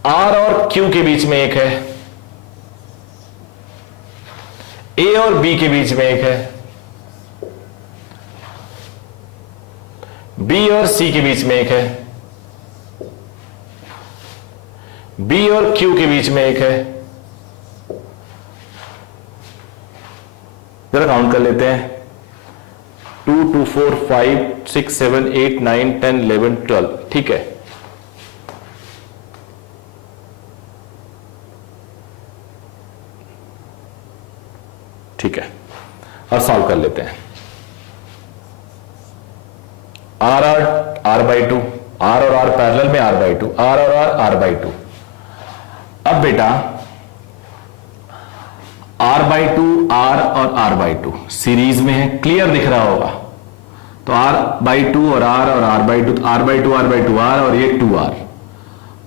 R और Q के बीच में एक है, A और B के बीच में एक है, B और C के बीच में एक है, बी और क्यू के बीच में एक है, जरा काउंट कर लेते हैं। 2 2 4 5 6 7 8 9 10 11 12, ठीक है। ठीक है, अब सॉल्व कर लेते हैं। R R R by two, R और आर पैरेलल में, आर बाई टू, आर और आर आर बाई टू। अब बेटा आर बाई टू, आर और आर बाई टू सीरीज में है, क्लियर दिख रहा होगा। तो आर बाई टू और R by two, R by two R by two R, by two 2r,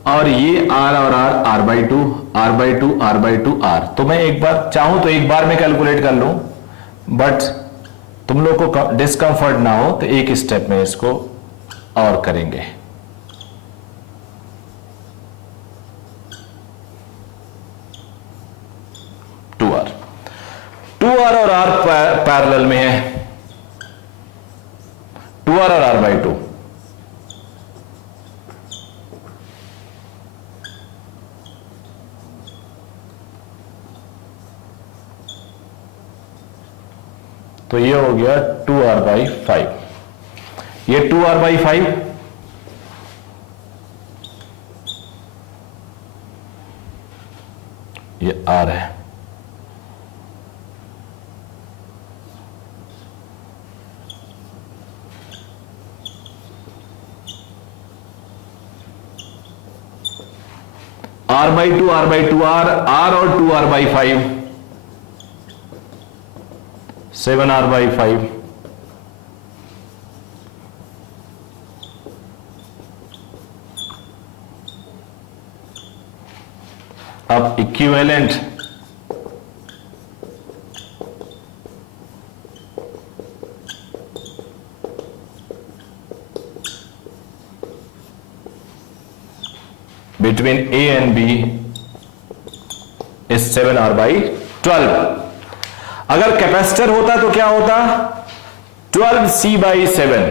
और ये आर और R by two, R by two, R by two R. तो मैं एक बार चाहूं तो एक बार में कैलकुलेट कर लूं, बट तुम लोग को डिस्कंफर्ट ना हो तो एक स्टेप में इसको और करेंगे। टू आर और आर पैरेलल में है, 2r और r बाई टू। तो ये हो गया 2r बाई 5, ये 2r बाई 5, ये r है। r by two, r by two R, r और 2r बाई 5, 7r बाई 5। अब equivalent between A and B is 7r by 12। अगर कैपेसिटर होता तो क्या होता, 12c by 7।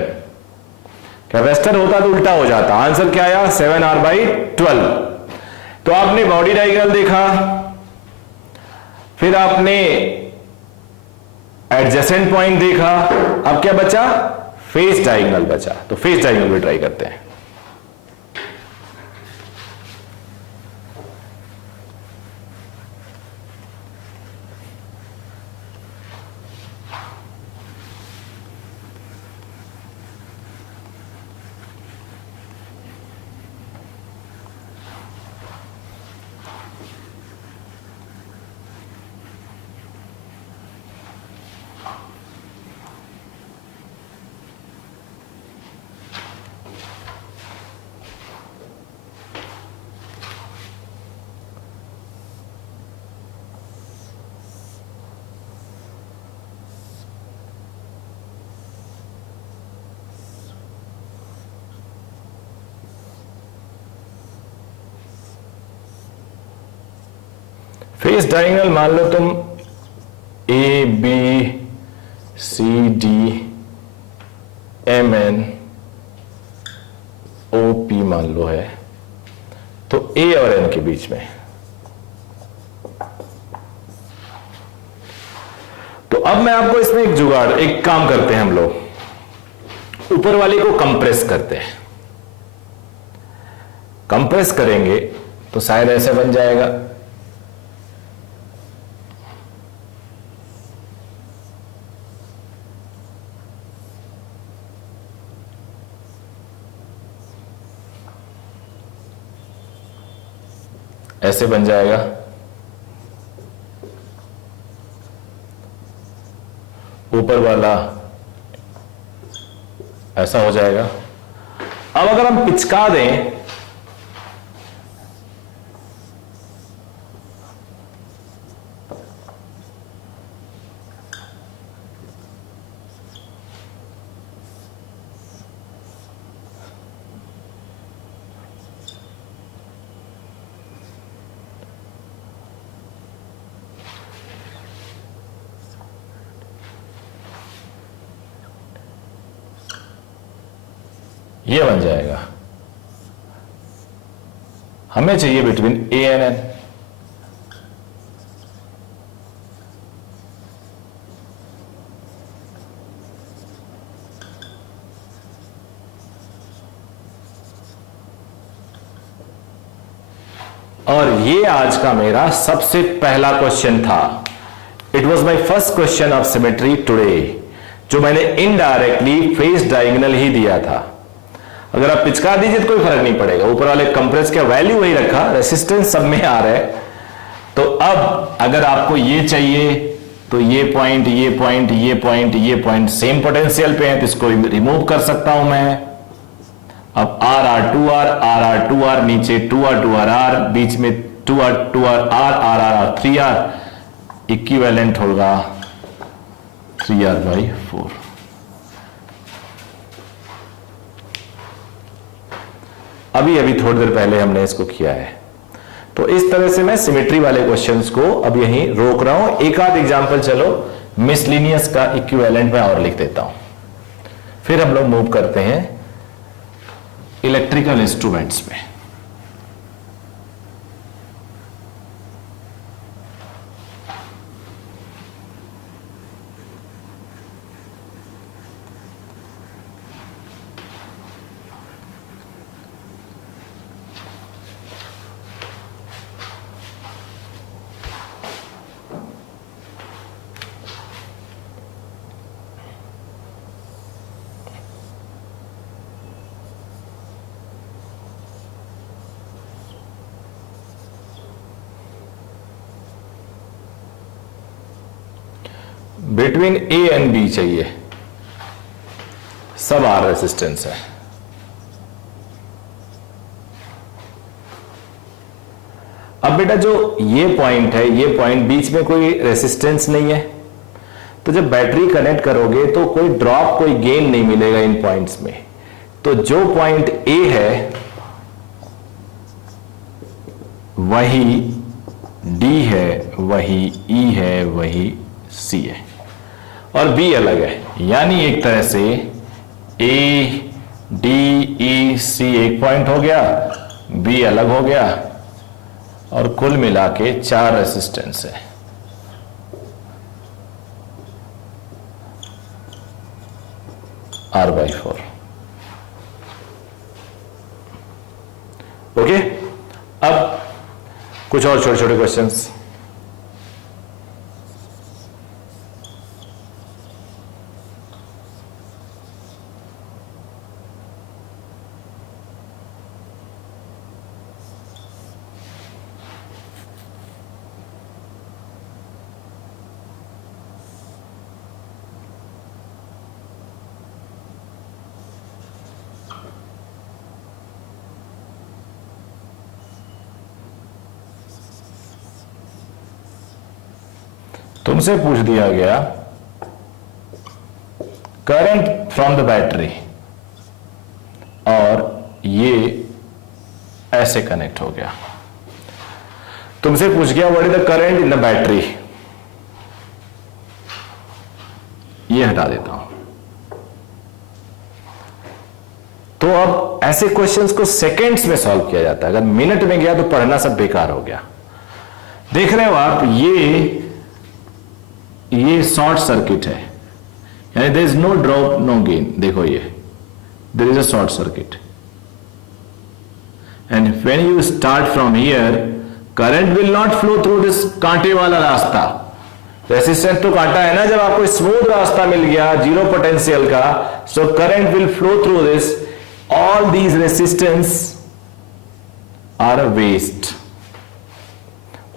कैपेसिटर होता तो उल्टा हो जाता, आंसर क्या आया 7r by 12। तो आपने बॉडी डायग्राम देखा, फिर आपने एडजेसेंट पॉइंट देखा, अब क्या बचा, फेस डायगोनल बचा। तो फेस डायगोनल भी ट्राई करते हैं। फेस डायगोनल मान लो तुम A B C D M N O P मान लो है, तो ए और एन के बीच में। तो अब मैं आपको इसमें एक जुगाड़, एक काम करते हैं हम लोग, ऊपर वाले को कंप्रेस करते हैं। कंप्रेस करेंगे तो शायद ऐसे बन जाएगा। ऐसे बन जाएगा। ऊपर वाला ऐसा हो जाएगा। अब अगर हम पिचका दें ये बन जाएगा। हमें चाहिए बिटवीन ए एंड एन। और ये आज का मेरा सबसे पहला क्वेश्चन था। It was my first question of symmetry today, जो मैंने इनडायरेक्टली फेस डायगोनल ही दिया था। अगर आप पिचका दीजिए तो कोई फर्क नहीं पड़ेगा, ऊपर वाले कंप्रेस का वैल्यू वही रखा, रेसिस्टेंस सब में आ रहा है। तो अब अगर आपको ये चाहिए तो ये पॉइंट ये पॉइंट ये पॉइंट ये पॉइंट सेम पोटेंशियल पे है, तो इसको रिमूव कर सकता हूं मैं। अब R R two R R R two R, नीचे टू आर आर, बीच में two R R R R R 3R, equivalent होगा 3R/4। अभी थोड़ी देर पहले हमने इसको किया है। तो इस तरह से मैं सिमेट्री वाले क्वेश्चंस को अब यहीं रोक रहा हूं। एक आध एग्जांपल चलो मिसलिनियस का इक्विवेलेंट में और लिख देता हूं, फिर हम लोग मूव करते हैं इलेक्ट्रिकल इंस्ट्रूमेंट्स में। बिटवीन ए एंड बी चाहिए, सब आर रेसिस्टेंस है। अब बेटा जो ये पॉइंट है, ये पॉइंट बीच में कोई रेसिस्टेंस नहीं है, तो जब बैटरी कनेक्ट करोगे तो कोई ड्रॉप कोई गेन नहीं मिलेगा इन पॉइंट्स में। तो जो पॉइंट ए है वही डी है, वही ई है, वही सी है, और बी अलग है। यानी एक तरह से ए डी ई सी एक पॉइंट हो गया, बी अलग हो गया, और कुल मिला के 4 रेसिस्टेंस है। R/4। ओके, अब कुछ और छोटे छोटे क्वेश्चंस। तुमसे पूछ दिया गया करंट फ्रॉम द बैटरी, और ये ऐसे कनेक्ट हो गया। तुमसे पूछ गया what is the current in the battery, ये हटा देता हूं। तो अब ऐसे क्वेश्चंस को सेकंड्स में सॉल्व किया जाता है, अगर मिनट में गया तो पढ़ना सब बेकार हो गया। देख रहे हो आप, ये शॉर्ट सर्किट है, यानी there is no drop no gain. देखो ये there is a short circuit, and when you start from here current will not flow through this कांटे वाला रास्ता। रेसिस्टेंस तो कांटा है ना, जब आपको स्मूथ रास्ता मिल गया जीरो पोटेंशियल का, so current will flow through this, all these resistance are a waste,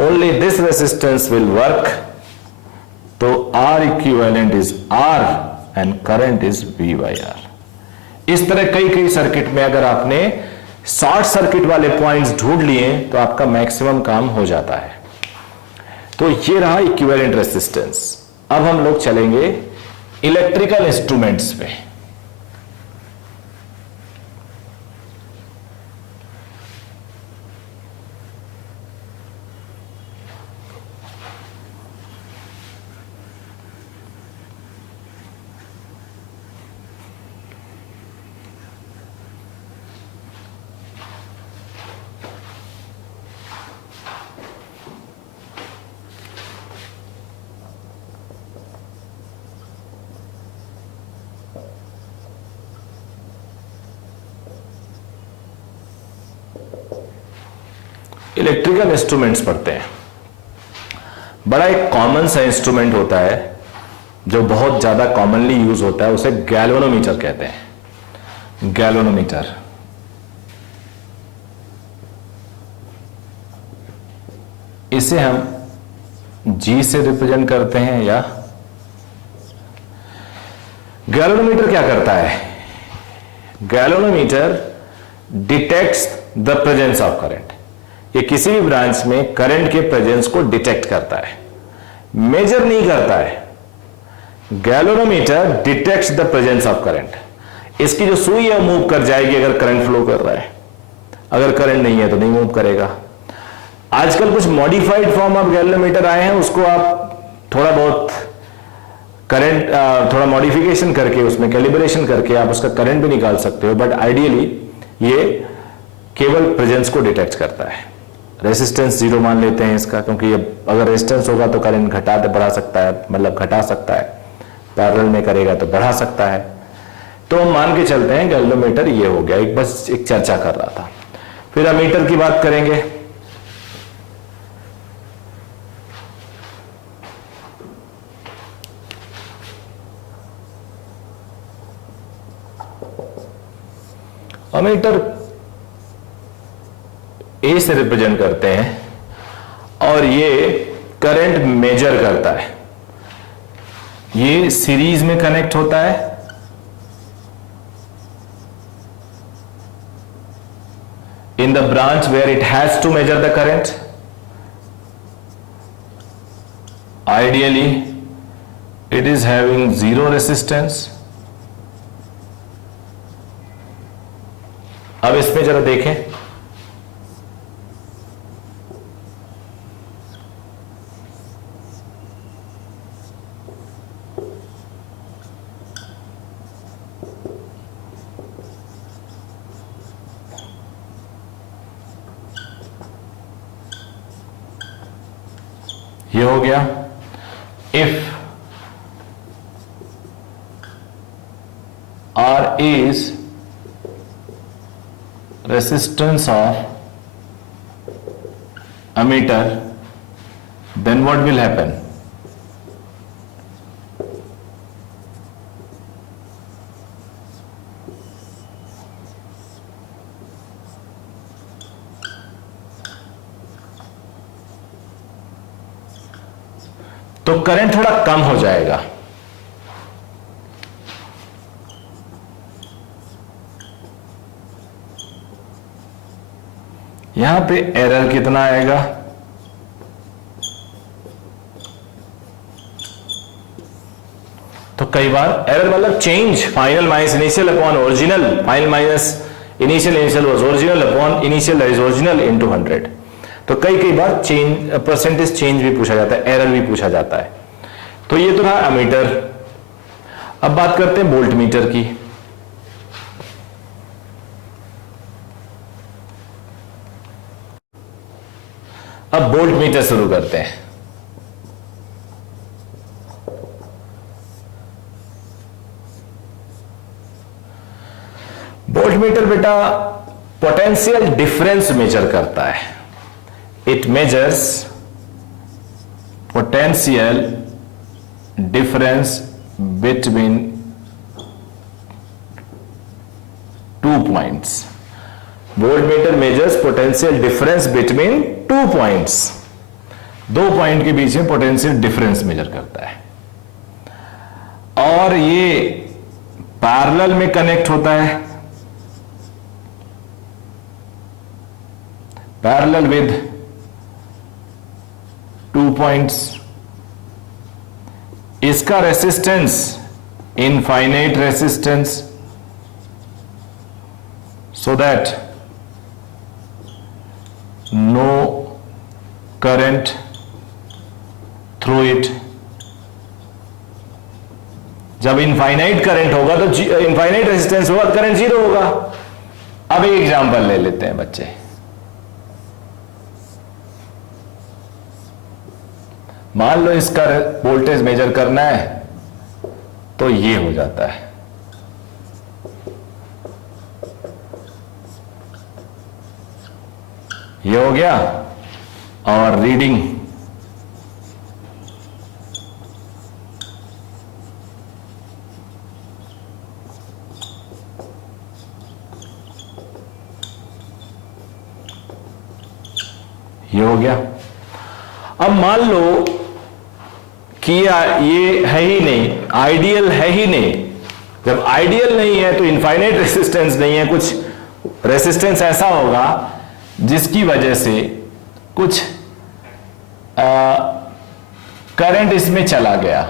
only this resistance will work. तो R equivalent is R and current is V/R। इस तरह कई कई सर्किट में अगर आपने शॉर्ट सर्किट वाले पॉइंट्स ढूंढ लिए तो आपका मैक्सिमम काम हो जाता है। तो ये रहा इक्विवेलेंट रेसिस्टेंस। अब हम लोग चलेंगे इलेक्ट्रिकल इंस्ट्रूमेंट्स पे। इलेक्ट्रिकल इंस्ट्रूमेंट्स पढ़ते हैं, बड़ा एक कॉमन सा इंस्ट्रूमेंट होता है जो बहुत ज्यादा कॉमनली यूज होता है, उसे गैल्वेनोमीटर कहते हैं। गैल्वेनोमीटर, इसे हम G से रिप्रेजेंट करते हैं। या गैल्वेनोमीटर क्या करता है? Galvanometer detects the presence of current. ये किसी भी ब्रांच में करंट के प्रेजेंस को डिटेक्ट करता है, मेजर नहीं करता है। Galvanometer detects the presence of current. इसकी जो सुई है मूव कर जाएगी अगर करंट फ्लो कर रहा है, अगर करंट नहीं है तो नहीं मूव करेगा। आजकल कुछ मॉडिफाइड फॉर्म ऑफ गैल्वेनोमीटर आए हैं, उसको आप थोड़ा बहुत करंट थोड़ा मॉडिफिकेशन करके उसमें कैलिब्रेशन करके आप उसका करंट भी निकाल सकते हो, बट आइडियली ये केवल प्रेजेंस को डिटेक्ट करता है। रेजिस्टेंस 0 मान लेते हैं इसका, क्योंकि अगर रेजिस्टेंस होगा तो करंट बढ़ा सकता है, मतलब घटा सकता है, पैरेलल में करेगा तो बढ़ा सकता है। तो हम मान के चलते हैं गैल्वेनोमीटर ये हो गया, एक बस एक चर्चा कर रहा था। फिर अमीटर की बात करेंगे। अमीटर ए से रिप्रेजेंट करते हैं और ये करंट मेजर करता है। ये सीरीज में कनेक्ट होता है, in the branch where it has to measure the current. Ideally it is having 0 resistance. अब इसमें जरा देखें, ये हो गया। If R is resistance of ammeter, then what will happen? तो करंट थोड़ा कम हो जाएगा। यहां पे एरर कितना आएगा? तो कई बार एरर मतलब change, final minus initial upon original, final minus initial, initial was original upon initial that is original into 100। तो कई बार चेंज, परसेंटेज चेंज भी पूछा जाता है, एरर भी पूछा जाता है। तो ये तो रहा अमीटर। अब बात करते हैं वोल्ट मीटर की। अब वोल्ट मीटर शुरू करते हैं। वोल्ट मीटर बेटा पोटेंशियल डिफरेंस मेजर करता है। It measures potential difference between 2 points. Volt meter measures potential difference between 2 points. 2 point के बीच में पोटेंशियल डिफरेंस मेजर करता है, और ये पैरेलल में कनेक्ट होता है, पैरेलल विद 2 पॉइंट्स। इसका resistance infinite resistance, so that no current through it। जब इनफाइनाइट करंट होगा तो इनफाइनाइट रेजिस्टेंस होगा तो करंट 0 होगा। अब एक एग्जांपल ले लेते हैं बच्चे। मान लो इसका वोल्टेज मेजर करना है तो ये हो जाता है। ये हो गया, और रीडिंग ये हो गया। अब मान लो कि ये है ही नहीं, आइडियल है ही नहीं। जब आइडियल नहीं है तो इनफाइनाइट रेसिस्टेंस नहीं है, कुछ रेसिस्टेंस ऐसा होगा जिसकी वजह से कुछ करंट इसमें चला गया,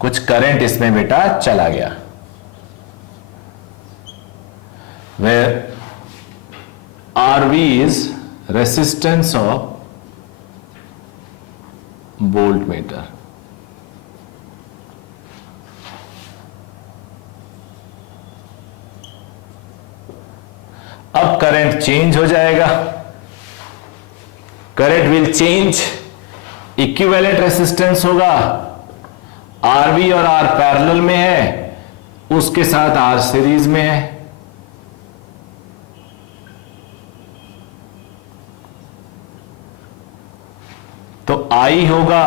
कुछ करंट इसमें बेटा चला गया। where RV is resistance of voltmeter. अब करंट चेंज हो जाएगा, current will change, equivalent resistance होगा, आरवी और आर पैरेलल में है, उसके साथ आर सीरीज में है। तो आई होगा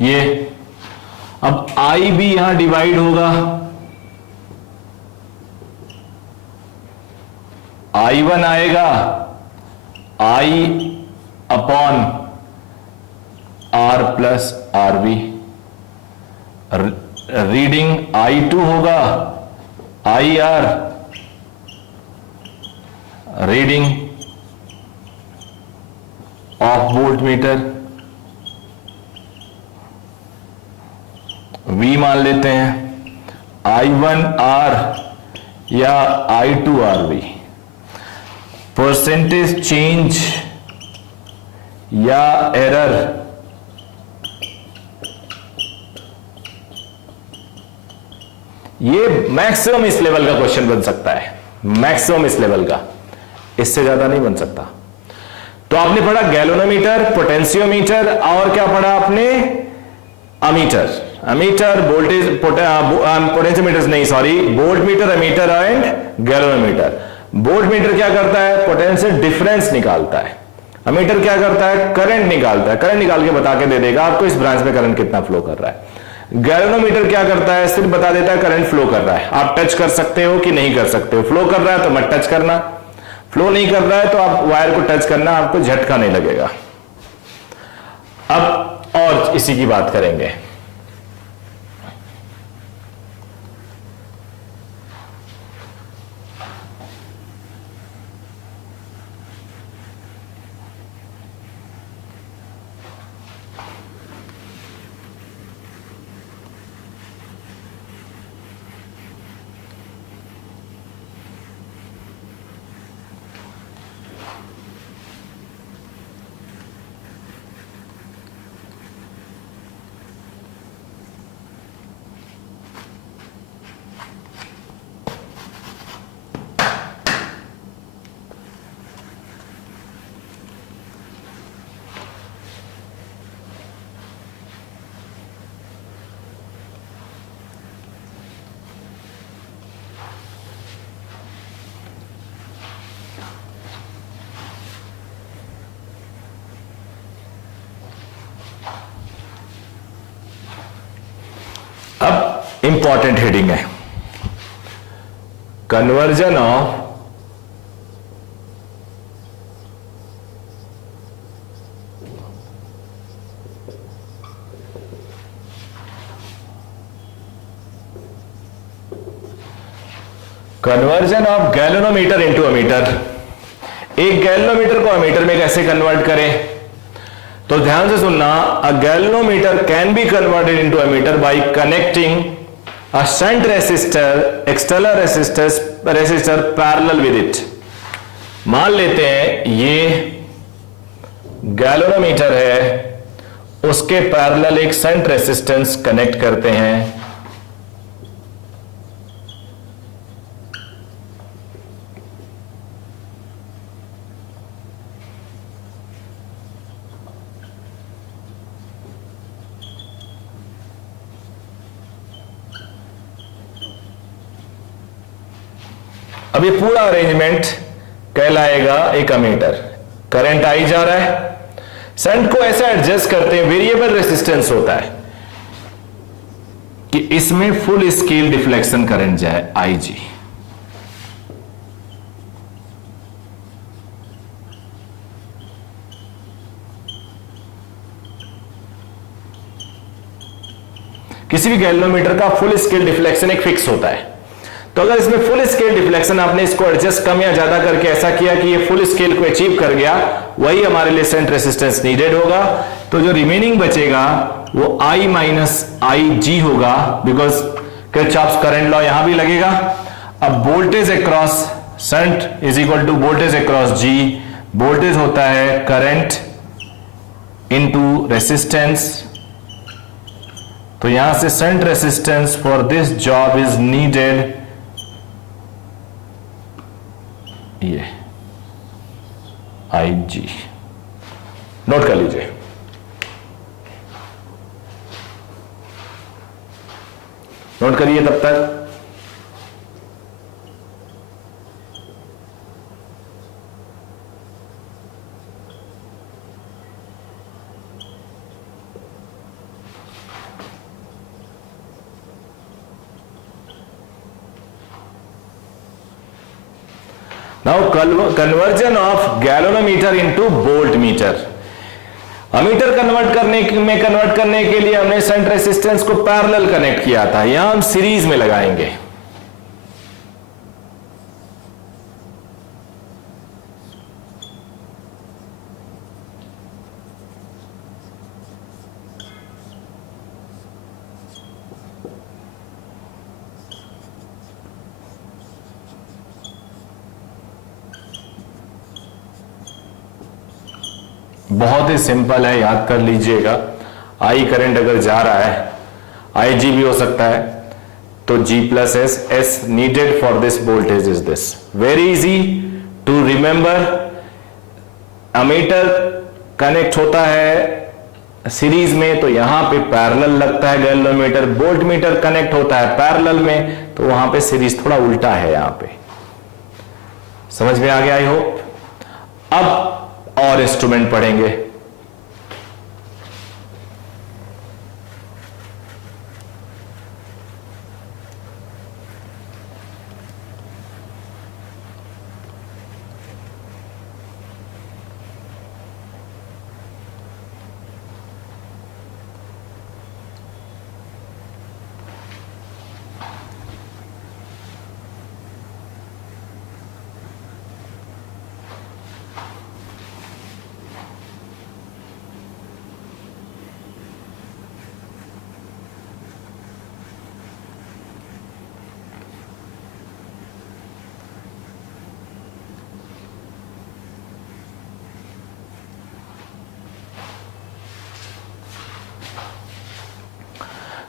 ये, अब आई भी यहां डिवाइड होगा, I1 आएगा I upon r plus r b, reading I2 होगा I r, reading of voltmeter V मान लेते हैं, I1 R या I2 RV, परसेंटेज चेंज या एरर ये मैक्सिमम इस लेवल का क्वेश्चन बन सकता है, मैक्सिमम इस लेवल का, इससे ज्यादा नहीं बन सकता। तो आपने पढ़ा गैल्वेनोमीटर, पोटेंशियोमीटर, और क्या पढ़ा आपने, अमीटर, अमीटर, वोल्टेज, पोटेंशियोमीटर नहीं sorry, volt meter, ammeter and galvanometer. Volt meter क्या करता है, पोटेंशियल डिफरेंस निकालता है, अमीटर क्या करता है, करंट निकालता है, करंट निकाल के बता के दे देगा आपको इस ब्रांच में करंट कितना फ्लो कर रहा है। गैल्वेनोमीटर क्या करता है, सिर्फ बता देता है करंट फ्लो कर रहा है, आप टच कर सकते हो कि नहीं कर सकते हो, फ्लो कर रहा है तो मत टच करना, फ्लो नहीं कर रहा है तो आप वायर को टच करना, आपको झटका नहीं लगेगा। अब और इसी की बात करेंगे, अब इंपॉर्टेंट हेडिंग है, conversion of conversion of galvanometer into ammeter. एक गैल्वेनोमीटर को अमीटर में कैसे कन्वर्ट करें, तो ध्यान से सुनना, अ galvanometer can be converted into ammeter bye connecting a shunt resistor, external resistor parallel with it. मान लेते हैं ये गैल्वेनोमीटर है, उसके पैरेलल एक शंट रेसिस्टेंस कनेक्ट करते हैं, अब ये पूरा अरेंजमेंट कहलाएगा एक अमीटर। करंट आई जा रहा है, शंट को ऐसा एडजस्ट करते हैं, वेरिएबल रेसिस्टेंस होता है कि इसमें फुल स्केल डिफ्लेक्शन करंट जाए आई जी। किसी भी गैल्वेनोमीटर का फुल स्केल डिफ्लेक्शन एक फिक्स होता है। तो अगर इसमें फुल स्केल डिफ्लेक्शन आपने इसको एडजस्ट कम या ज्यादा करके ऐसा किया कि ये फुल स्केल को अचीव कर गया, वही हमारे लिए शंट रेसिस्टेंस नीडेड होगा। तो जो रिमेनिंग बचेगा वो I माइनस आई जी होगा, बिकॉज किरचॉफ्स करंट लॉ यहां भी लगेगा। अब voltage across shunt is equal to voltage across G. Voltage होता है करंट इनटू रेसिस्टेंस। तो यहां से shunt resistance for this job is needed ये आई जी। नोट कर लीजिए। नोट करिए तब तक। Now conversion of galvanometer into volt meter. Ammeter convert करने के लिए हमने शंट रेसिस्टेंस को पैरेलल कनेक्ट किया था, यहां हम सीरीज में लगाएंगे। बहुत ही सिंपल है, याद कर लीजिएगा। आई करंट अगर जा रहा है, आई जी भी हो सकता है, तो G plus S, S needed for this voltage is this. Very easy to remember. Ammeter connect होता है सीरीज में, तो यहां पे पैरेलल लगता है गैल्वेनोमीटर। वोल्ट मीटर कनेक्ट होता है पैरेलल में, तो वहां पे सीरीज थोड़ा उल्टा है। यहां पे समझ में आ गया आई होप। अब और इंस्ट्रूमेंट पढ़ेंगे।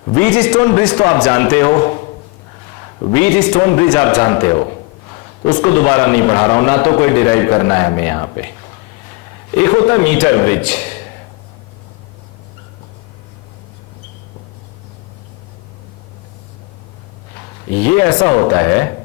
व्हीट स्टोन ब्रिज तो आप जानते हो, व्हीट स्टोन ब्रिज आप जानते हो, तो उसको दोबारा नहीं पढ़ा रहा हूं, ना तो कोई डिराइव करना है हमें। यहां पे एक होता है मीटर ब्रिज। ये ऐसा होता है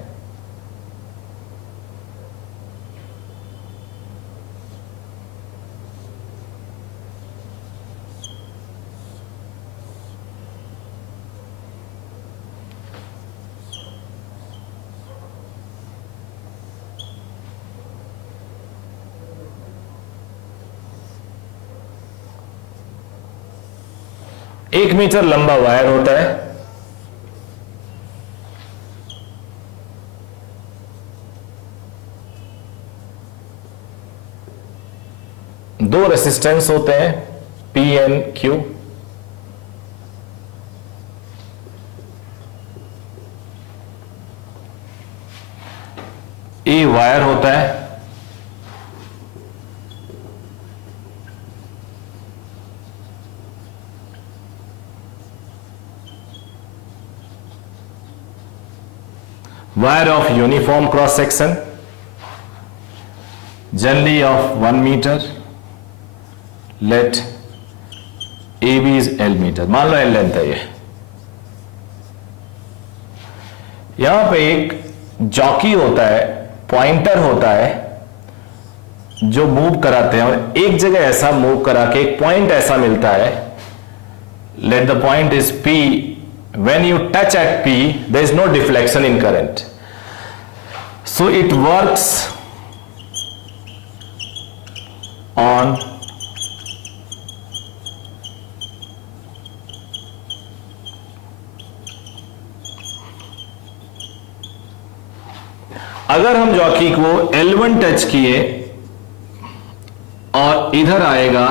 एक मीटर लंबा वायर होता है, दो रेसिस्टेंस होते हैं P N Q. A wire होता है, wire of uniform cross section, generally of 1 meter, let AB is L meter, मान लो L लेंथ है ये। यहां पे एक जॉकी होता है, पॉइंटर होता है जो मूव कराते हैं, और एक जगह ऐसा मूव करा के एक पॉइंट ऐसा मिलता है, let the point is P, when you touch at P there is no deflection in current, so it works on अगर हम जॉकी को L1 टच किए और इधर आएगा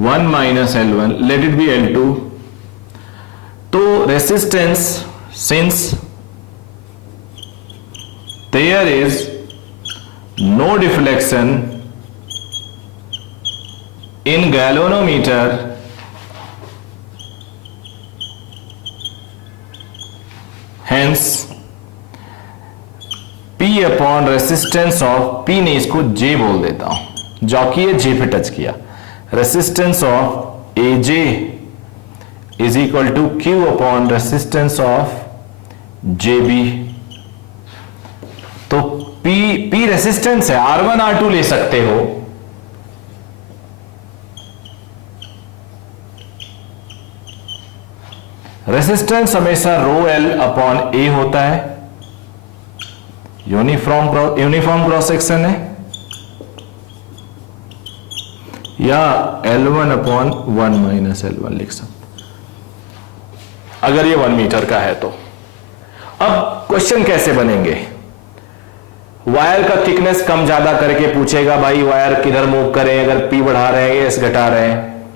1 minus L1, let it be L2, तो resistance, since there is no deflection in galvanometer, hence P upon resistance of, P ने इसको J बोल देता हूं, जॉकी J पे टच किया, resistance of AJ is equal to Q upon resistance of JB। तो P resistance है, R1 R2 ले सकते हो, रेसिस्टेंस हमेशा रो L अपॉन A होता है, यूनिफॉर्म क्रॉस सेक्शन है, या L1 अपॉन 1 माइनस L1 लिख सकते अगर ये 1 मीटर का है तो। अब क्वेश्चन कैसे बनेंगे, वायर का थिकनेस कम ज्यादा करके पूछेगा, भाई वायर किधर मूव करें, अगर P बढ़ा रहे हैं S घटा रहे हैं,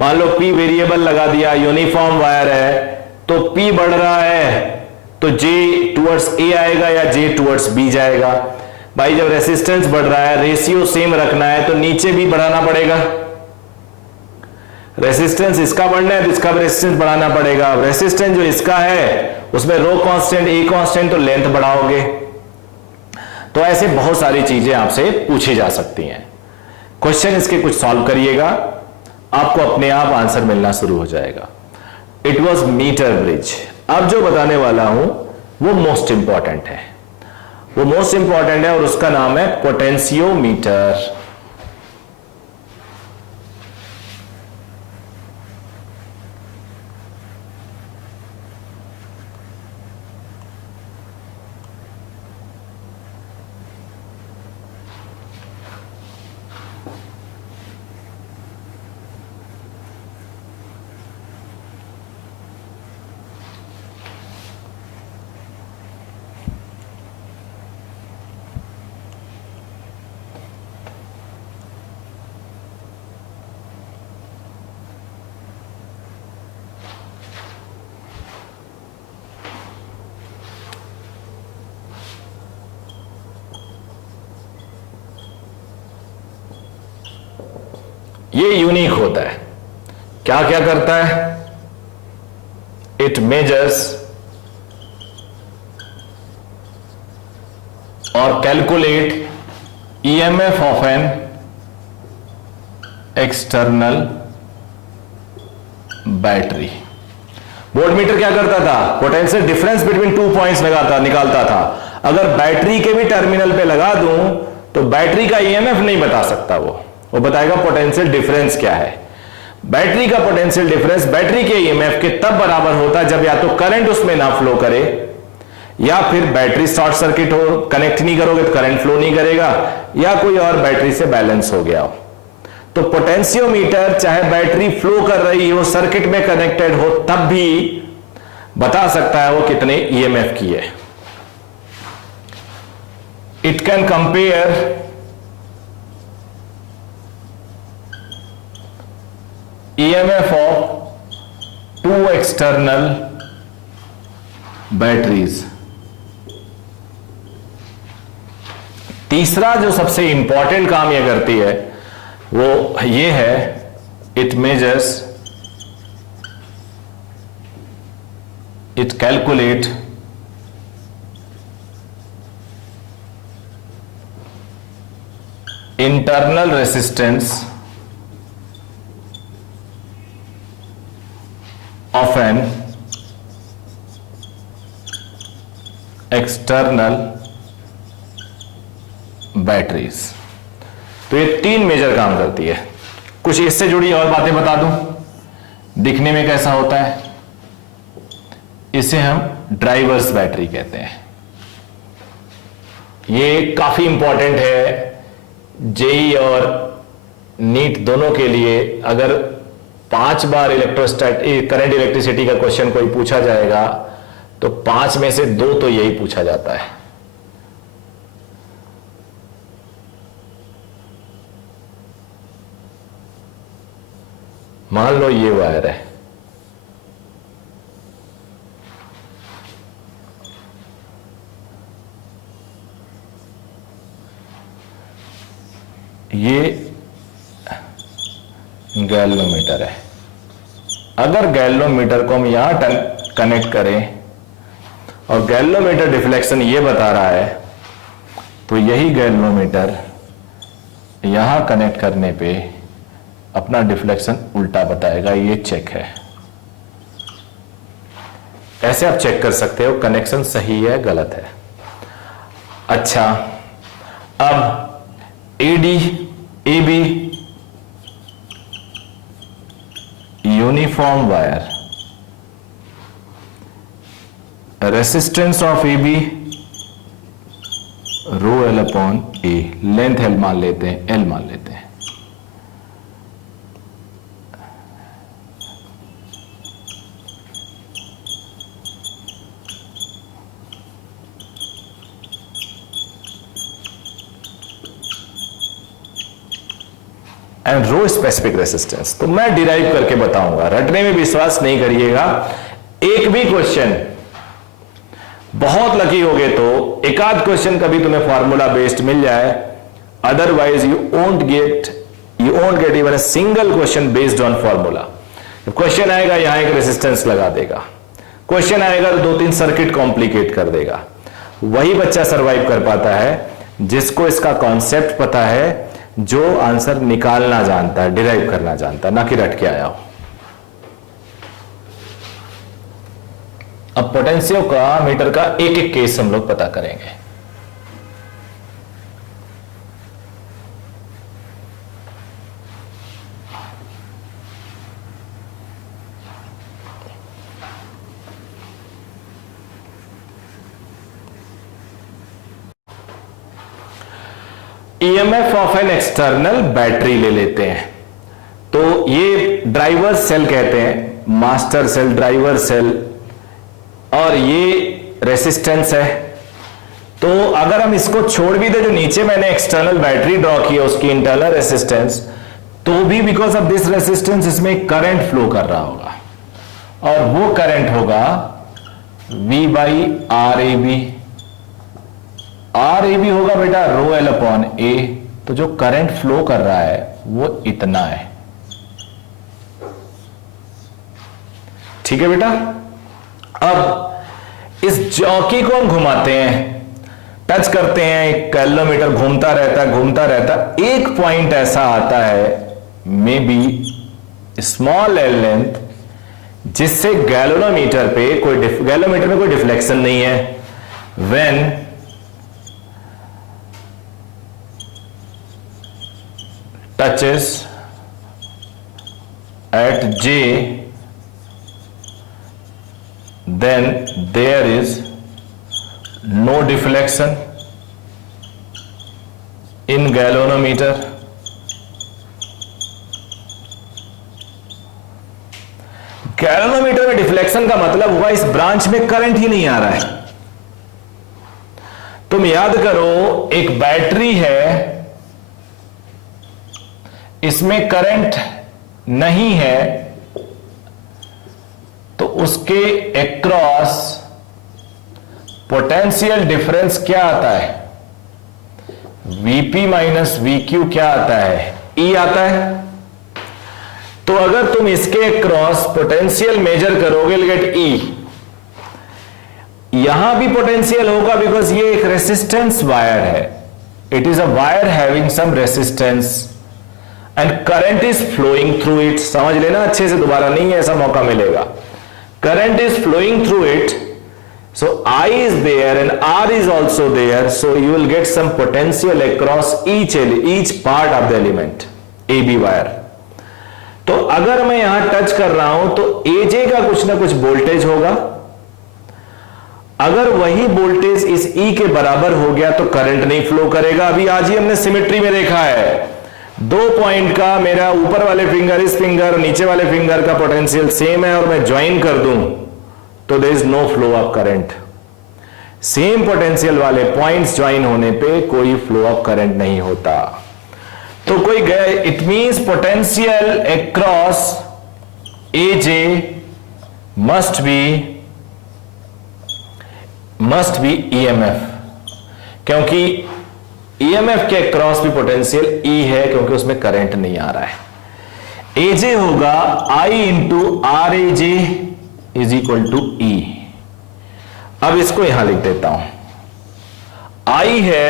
मान लो P वेरिएबल लगा दिया, यूनिफॉर्म वायर है तो P बढ़ रहा है तो J टुवर्ड्स A आएगा या J टुवर्ड्स B जाएगा। भाई जब रेसिस्टेंस बढ़ रहा है, रेशियो सेम रखना है तो नीचे भी बढ़ाना पड़ेगा, रेसिस्टेंस इसका बढ़ना है तो इसका भी रेसिस्टेंस बढ़ाना पड़ेगा, रेसिस्टेंस जो इसका है उसमें रो कांस्टेंट A कांस्टेंट तो लेंथ बढ़ाओगे। तो ऐसे बहुत सारी चीजें आपसे पूछी जा सकती हैं, क्वेश्चन इसके कुछ सॉल्व करिएगा, आपको अपने आप आंसर मिलना शुरू हो जाएगा। It was meter bridge. अब जो बताने वाला हूं वो मोस्ट इंपॉर्टेंट है, वो मोस्ट इंपॉर्टेंट है और उसका नाम है पोटेंशियोमीटर। ये यूनिक होता है, क्या क्या करता है, इट मेजर्स और calculate EMF of an external battery. Voltmeter क्या करता था, पोटेंशियल डिफरेंस बिटवीन 2 पॉइंट्स निकालता था। अगर बैटरी के भी टर्मिनल पे लगा दूं तो बैटरी का ईएमएफ नहीं बता सकता, वो बताएगा पोटेंशियल डिफरेंस क्या है। बैटरी का पोटेंशियल डिफरेंस बैटरी के ईएमएफ के तब बराबर होता है जब या तो करंट उसमें ना फ्लो करे या फिर बैटरी शॉर्ट सर्किट हो, कनेक्ट नहीं करोगे तो करंट फ्लो नहीं करेगा, या कोई और बैटरी से बैलेंस हो गया हो। तो पोटेंशियोमीटर चाहे बैटरी फ्लो कर रही हो, सर्किट में कनेक्टेड हो, तब भी बता सकता है वो कितने ईएमएफ की है। It can compare EMF of 2 external batteries। तीसरा जो सबसे इंपॉर्टेंट काम ये करती है वो ये है, it measures, it calculate internal resistance of an external batteries. तो ये 3 मेजर काम करती है। कुछ इससे जुड़ी और बातें बता दूं, दिखने में कैसा होता है। इसे हम ड्राइवर्स बैटरी कहते हैं। ये काफी इंपॉर्टेंट है जेई और नीट दोनों के लिए। अगर 5 बार करंट इलेक्ट्रिसिटी का क्वेश्चन कोई पूछा जाएगा तो 5 में से 2 तो यही पूछा जाता है। मान लो ये वायर है, ये गैल्वेनोमीटर है। अगर गैल्वेनोमीटर को हम यहां कनेक्ट करें और गैल्वेनोमीटर डिफ्लेक्शन ये बता रहा है, तो यही गैल्वेनोमीटर यहां कनेक्ट करने पे अपना डिफ्लेक्शन उल्टा बताएगा। ये चेक है, ऐसे आप चेक कर सकते हो कनेक्शन सही है गलत है। अच्छा, अब AD AB uniform wire, resistance of AB rho L upon A, length L मान लेते हैं, एल मान लेते हैं। एंड रो स्पेसिफिक रेसिस्टेंस तो मैं डिराइव करके बताऊंगा, रटने में विश्वास नहीं करिएगा। एक भी क्वेश्चन, बहुत लकी होगे तो एक आध क्वेश्चन कभी तुम्हें फार्मूला बेस्ड मिल जाए, otherwise you won't get even a single question based on formula. Question आएगा यहां एक रेसिस्टेंस लगा देगा, क्वेश्चन आएगा तो 2-3 सर्किट कॉम्प्लिकेट कर देगा। वही बच्चा सरवाइव कर पाता है जिसको इसका कॉन्सेप्ट पता है, जो आंसर निकालना जानता है, डिराइव करना जानता है, ना कि रट के आया हो। अब पोटेंशियोमीटर का एक एक केस हम लोग पता करेंगे। EMF of an external battery ले लेते हैं। तो ये ड्राइवर सेल कहते हैं, मास्टर सेल, ड्राइवर सेल, और ये रेसिस्टेंस है। तो अगर हम इसको छोड़ भी दे, जो नीचे मैंने एक्सटर्नल बैटरी ड्रॉ की है उसकी इंटरनल रेसिस्टेंस, तो भी बिकॉज ऑफ दिस रेसिस्टेंस इसमें करंट फ्लो कर रहा होगा, और वो करंट होगा V by R A B. R A B होगा बेटा रो एल अपॉन ए। तो जो करंट फ्लो कर रहा है वो इतना है, ठीक है बेटा। अब इस जॉकी को हम घुमाते हैं, टच करते हैं, एक गैल्वेनोमीटर घूमता रहता, एक पॉइंट ऐसा आता है may be small L length, जिससे गैल्वेनोमीटर में कोई डिफ्लेक्शन नहीं है। When touches at J, then there is no deflection in galvanometer. Galvanometer में डिफ्लेक्शन का मतलब हुआ इस ब्रांच में करंट ही नहीं आ रहा है। तुम याद करो, एक बैटरी है, इसमें करंट नहीं है, तो उसके एक्रॉस पोटेंशियल डिफरेंस क्या आता है? Vp माइनस Vq क्या आता है? E आता है। तो अगर तुम इसके एक्रॉस पोटेंशियल मेजर करोगे, गेट E, यहां भी पोटेंशियल होगा बिकॉज ये एक रेसिस्टेंस वायर है। It is a wire having some resistance and current is flowing through it. समझ लेना अच्छे से, दोबारा नहीं ऐसा मौका मिलेगा। Current is flowing through it, So I is there and R is also there, so you will get some potential across each part of the element AB wire. तो अगर मैं यहां टच कर रहा हूं तो AJ का कुछ ना कुछ वोल्टेज होगा, अगर वही वोल्टेज इस E के बराबर हो गया तो करंट नहीं फ्लो करेगा। अभी आज ही हमने सिमेट्री में देखा है, 2 पॉइंट का मेरा ऊपर वाले फिंगर, इस फिंगर, नीचे वाले फिंगर का पोटेंशियल सेम है और मैं ज्वाइन कर दूं तो there is no flow of current. Same potential वाले पॉइंट्स ज्वाइन होने पे कोई फ्लो ऑफ करंट नहीं होता। तो कोई गए, it means potential across AJ must be EMF, क्योंकि EMF के अक्रॉस भी पोटेंशियल E है क्योंकि उसमें करंट नहीं आ रहा है। AJ होगा I into RAJ is equal to E। अब इसको यहां लिख देता हूं, I है,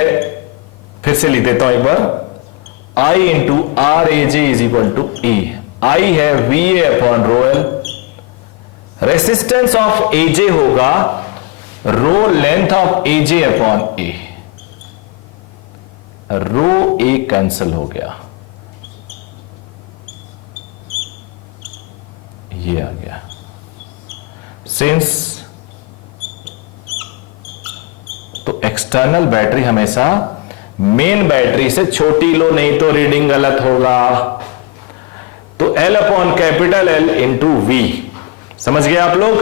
फिर से लिख देता हूं एक बार, I into RAJ is equal to E। I है VA upon rho l, resistance of AJ होगा rho length of AJ upon A, rho A cancel हो गया, ये आ गया। सिंस तो एक्सटर्नल बैटरी हमेशा मेन बैटरी से छोटी लो, नहीं तो रीडिंग गलत होगा। तो L upon capital L into V, समझ गए आप लोग?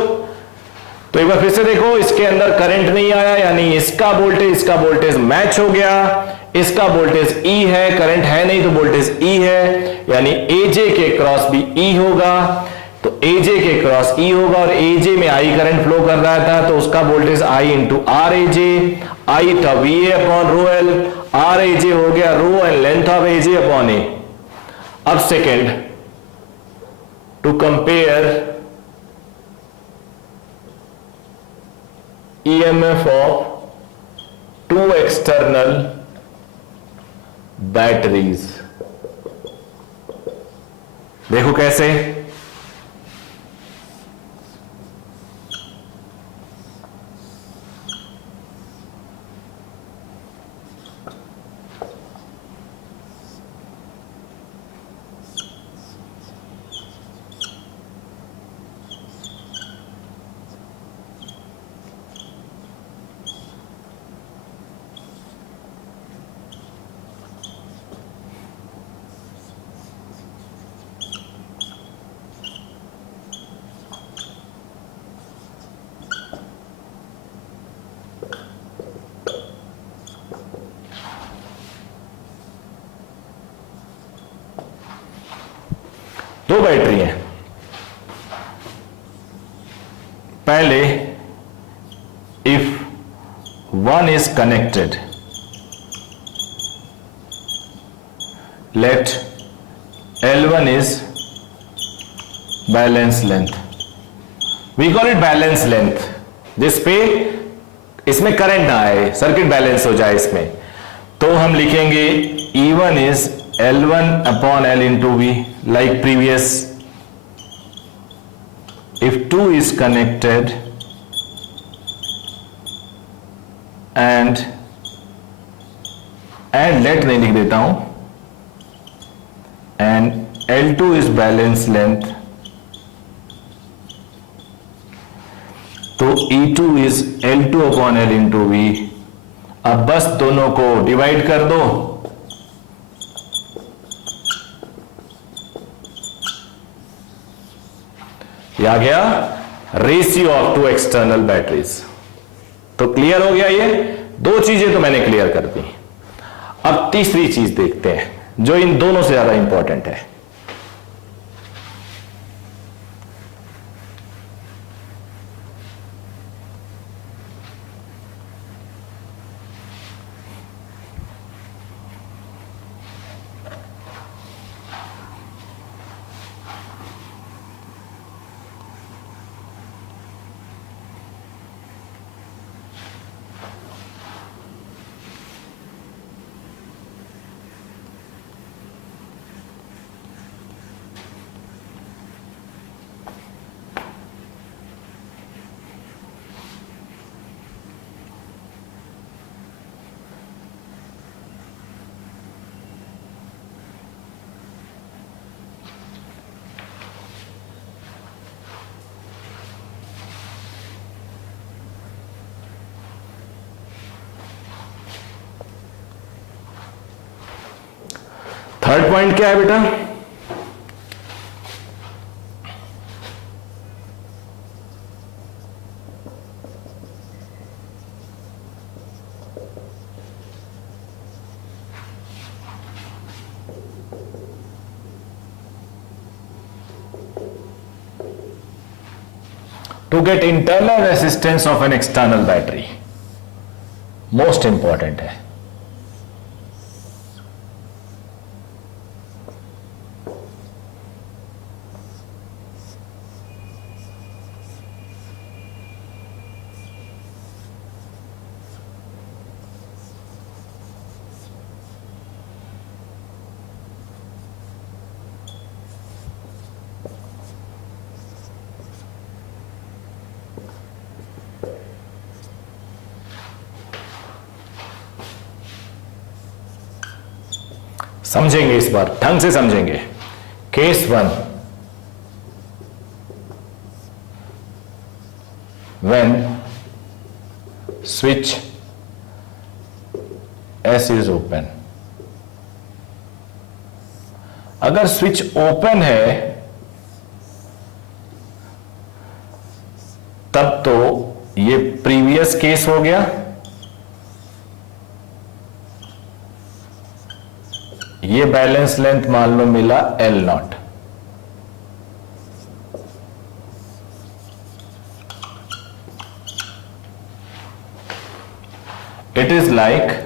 तो एक बार फिर से देखो, इसके अंदर करंट नहीं आया, यानी इसका वोल्टेज मैच हो गया, इसका वोल्टेज E है, करंट है नहीं तो वोल्टेज E है, यानी AJ के क्रॉस भी E होगा, तो AJ के क्रॉस E होगा और AJ में I करंट फ्लो कर रहा था तो उसका voltage I into RAJ, I था VA upon rho L, RAJ हो गया rho and length of AJ upon A। अब second, to compare EMF of 2 external batteries, देखो कैसे। दो बैटरी हैं, पहले if one is connected, let L1 is balance length, we call it balance length, जिसपे इसमें करंट ना आए, सर्किट बैलेंस हो जाए इसमें, तो हम लिखेंगे E1 is L1 upon L into V, like previous. If 2 is connected and let नहीं लिख देता हूं, and L2 is balance length, तो E2 is L2 upon L into V। अब बस दोनों को डिवाइड कर दो, ये आ गया रेशियो ऑफ 2 एक्सटर्नल बैटरीज। तो क्लियर हो गया, ये दो चीजें तो मैंने क्लियर कर दी। अब तीसरी चीज देखते हैं जो इन दोनों से ज्यादा इंपॉर्टेंट है। थर्ड पॉइंट क्या है बेटा? To get internal resistance of an external battery, most important है। समझेंगे, इस बार ढंग से समझेंगे। Case 1, when switch S is open, अगर स्विच ओपन है तब तो ये प्रीवियस केस हो गया, ये बैलेंस लेंथ मान लो मिला L0। It is like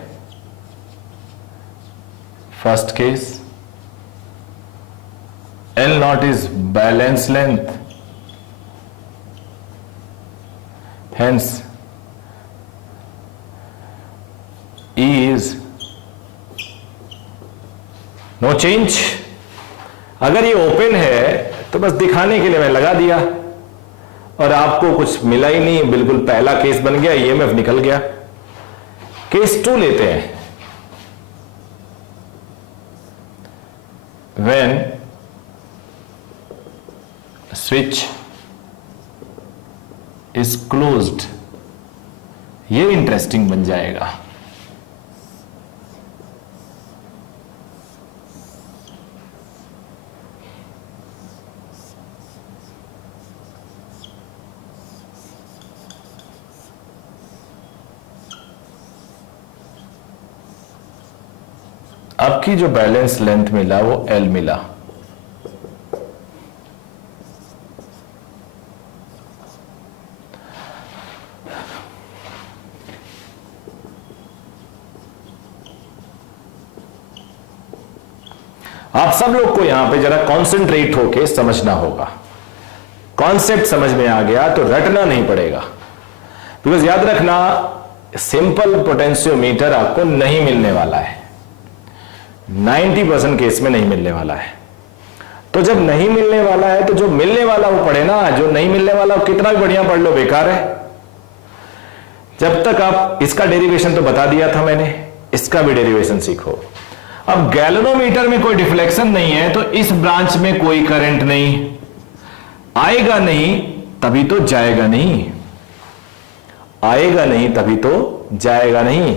first case, L0 is balance length, hence E is no change. अगर ये ओपन है तो बस दिखाने के लिए मैं लगा दिया और आपको कुछ मिला ही नहीं, बिल्कुल पहला केस बन गया, ईएमएफ निकल गया। केस 2 लेते हैं, व्हेन स्विच इज क्लोज्ड, ये इंटरेस्टिंग बन जाएगा। अब की जो बैलेंस लेंथ मिला वो L मिला, आप सब लोग को यहां पे जरा कॉन्सेंट्रेट होके समझना होगा। कॉन्सेप्ट समझ में आ गया तो रटना नहीं पड़ेगा, बिकॉज याद रखना सिंपल पोटेंशियोमीटर आपको नहीं मिलने वाला है, 90% केस में नहीं मिलने वाला है। तो जब नहीं मिलने वाला है तो जो मिलने वाला वो पढ़े ना, जो नहीं मिलने वाला वो कितना भी बढ़िया पढ़ लो बेकार है। जब तक आप इसका डेरिवेशन तो बता दिया था मैंने, इसका भी डेरिवेशन सीखो। अब गैल्वेनोमीटर में कोई डिफ्लेक्शन नहीं है तो इस ब्रांच में कोई करंट नहीं आएगा, नहीं तभी तो जाएगा नहीं, आएगा नहीं तभी तो जाएगा नहीं।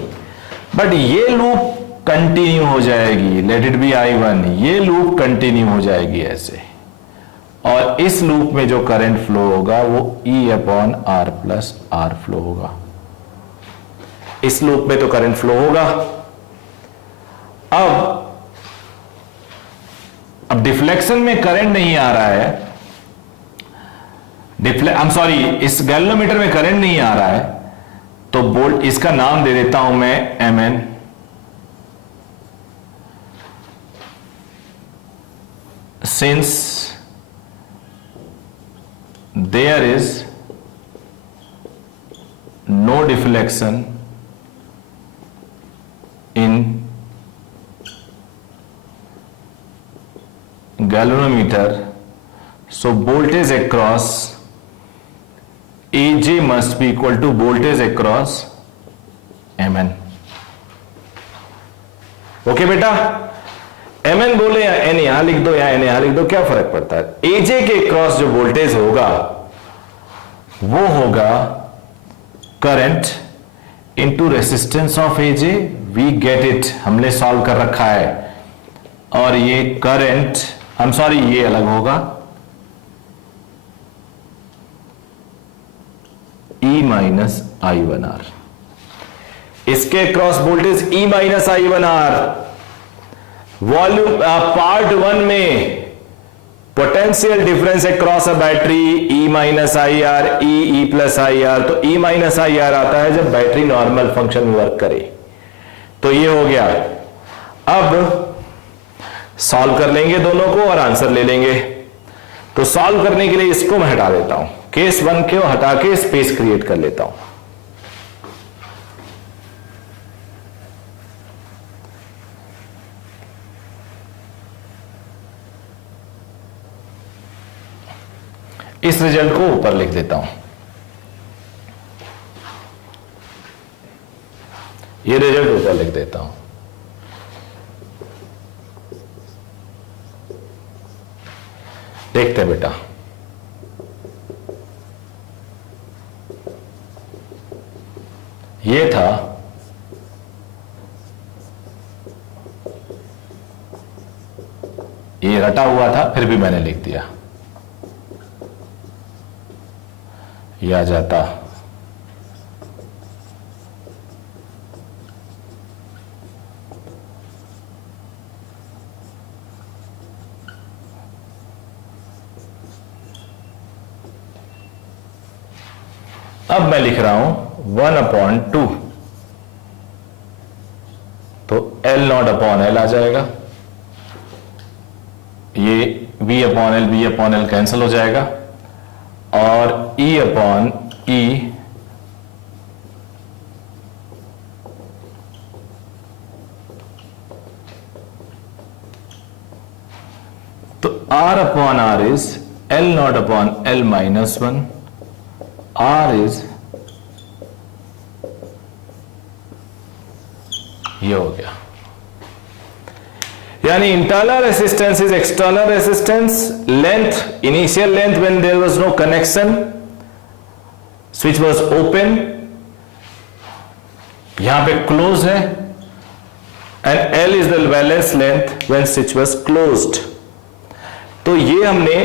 बट ये लूप कंटिन्यू हो जाएगी, लेट इट बी I1, ये लूप कंटिन्यू हो जाएगी ऐसे, और इस लूप में जो करंट फ्लो होगा वो E/R प्लस R फ्लो होगा। इस लूप में तो करंट फ्लो होगा। अब डिफ्लेक्शन में करंट नहीं आ रहा है, इस गैल्वेनोमीटर में करंट नहीं आ रहा है, तो बोल्ट इसका नाम दे देता हूं मैं Mn। Since there is no deflection in galvanometer, so voltage across AJ must be equal to voltage across Mn। Okay बेटा, Mn बोले या N यहां लिख दो या N यहां लिख दो, क्या फर्क पड़ता है। AJ के क्रॉस जो वोल्टेज होगा वो होगा current into resistance of AJ। We get it, हमने सॉल्व कर रखा है। और ये करंट, आई एम सॉरी, ये अलग होगा, E माइनस I1R। इसके cross voltage E minus I1R। Volume part 1 में potential difference across a battery E minus IR, E plus IR। तो E माइनस IR आता है जब बैटरी नॉर्मल फंक्शन में वर्क करे। तो ये हो गया। अब सॉल्व कर लेंगे दोनों को और आंसर ले लेंगे। तो सॉल्व करने के लिए इसको मैं हटा देता हूं, केस 1 को हटा के स्पेस क्रिएट कर लेता हूं। इस रिजल्ट को ऊपर लिख देता हूं। ये रिजल्ट ऊपर लिख देता हूं। देखते हैं बेटा, ये था ये रटा हुआ था, फिर भी मैंने लिख दिया। ये आ जाता अब मैं लिख रहा हूं 1/2, तो L0/L आ जाएगा। ये V/L कैंसिल हो जाएगा और E/E तो R/R is L0/L minus 1, R is ये हो गया। यानी internal resistance is external resistance, length initial length when there was no connection, switch was open, यहां पे क्लोज है, and L is the balance length when switch was closed. तो ये हमने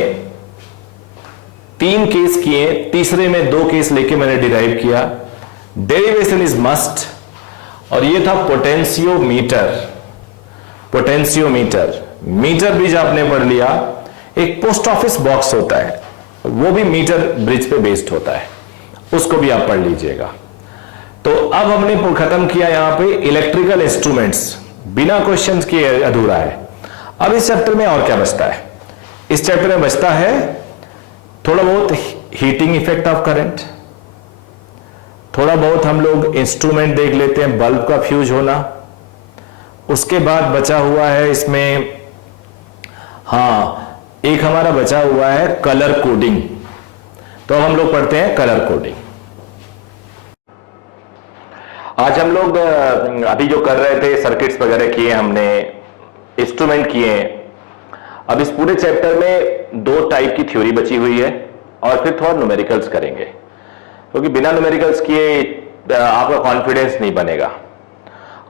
3 केस किए, तीसरे में 2 केस लेके मैंने डिराइव किया। Derivation is must. और ये था पोटेंशियोमीटर। पोटेंशियोमीटर, मीटर ब्रिज आपने पढ़ लिया। एक पोस्ट ऑफिस बॉक्स होता है, वो भी मीटर ब्रिज पे बेस्ड होता है, उसको भी आप पढ़ लीजिएगा। तो अब हमने खत्म किया यहां पे इलेक्ट्रिकल इंस्ट्रूमेंट्स, बिना क्वेश्चंस के अधूरा है। अब इस चैप्टर में और क्या बचता है? इस चैप्टर में बचता है थोड़ा बहुत हीटिंग इफेक्ट ऑफ करंट, थोड़ा बहुत हम लोग इंस्ट्रूमेंट देख लेते हैं, बल्ब का फ्यूज होना। उसके बाद बचा हुआ है इसमें, हाँ, एक हमारा बचा हुआ है कलर कोडिंग। तो अब हम लोग पढ़ते हैं कलर कोडिंग। आज हम लोग अभी जो कर रहे थे, सर्किट्स वगैरह किए हमने, इंस्ट्रूमेंट किए। अब इस पूरे चैप्टर में 2 टाइप की थ्योरी बची हुई है और फिर थोड़ा न्यूमेरिकल्स करेंगे, क्योंकि बिना न्यूमेरिकल्स किए आपका कॉन्फिडेंस नहीं बनेगा।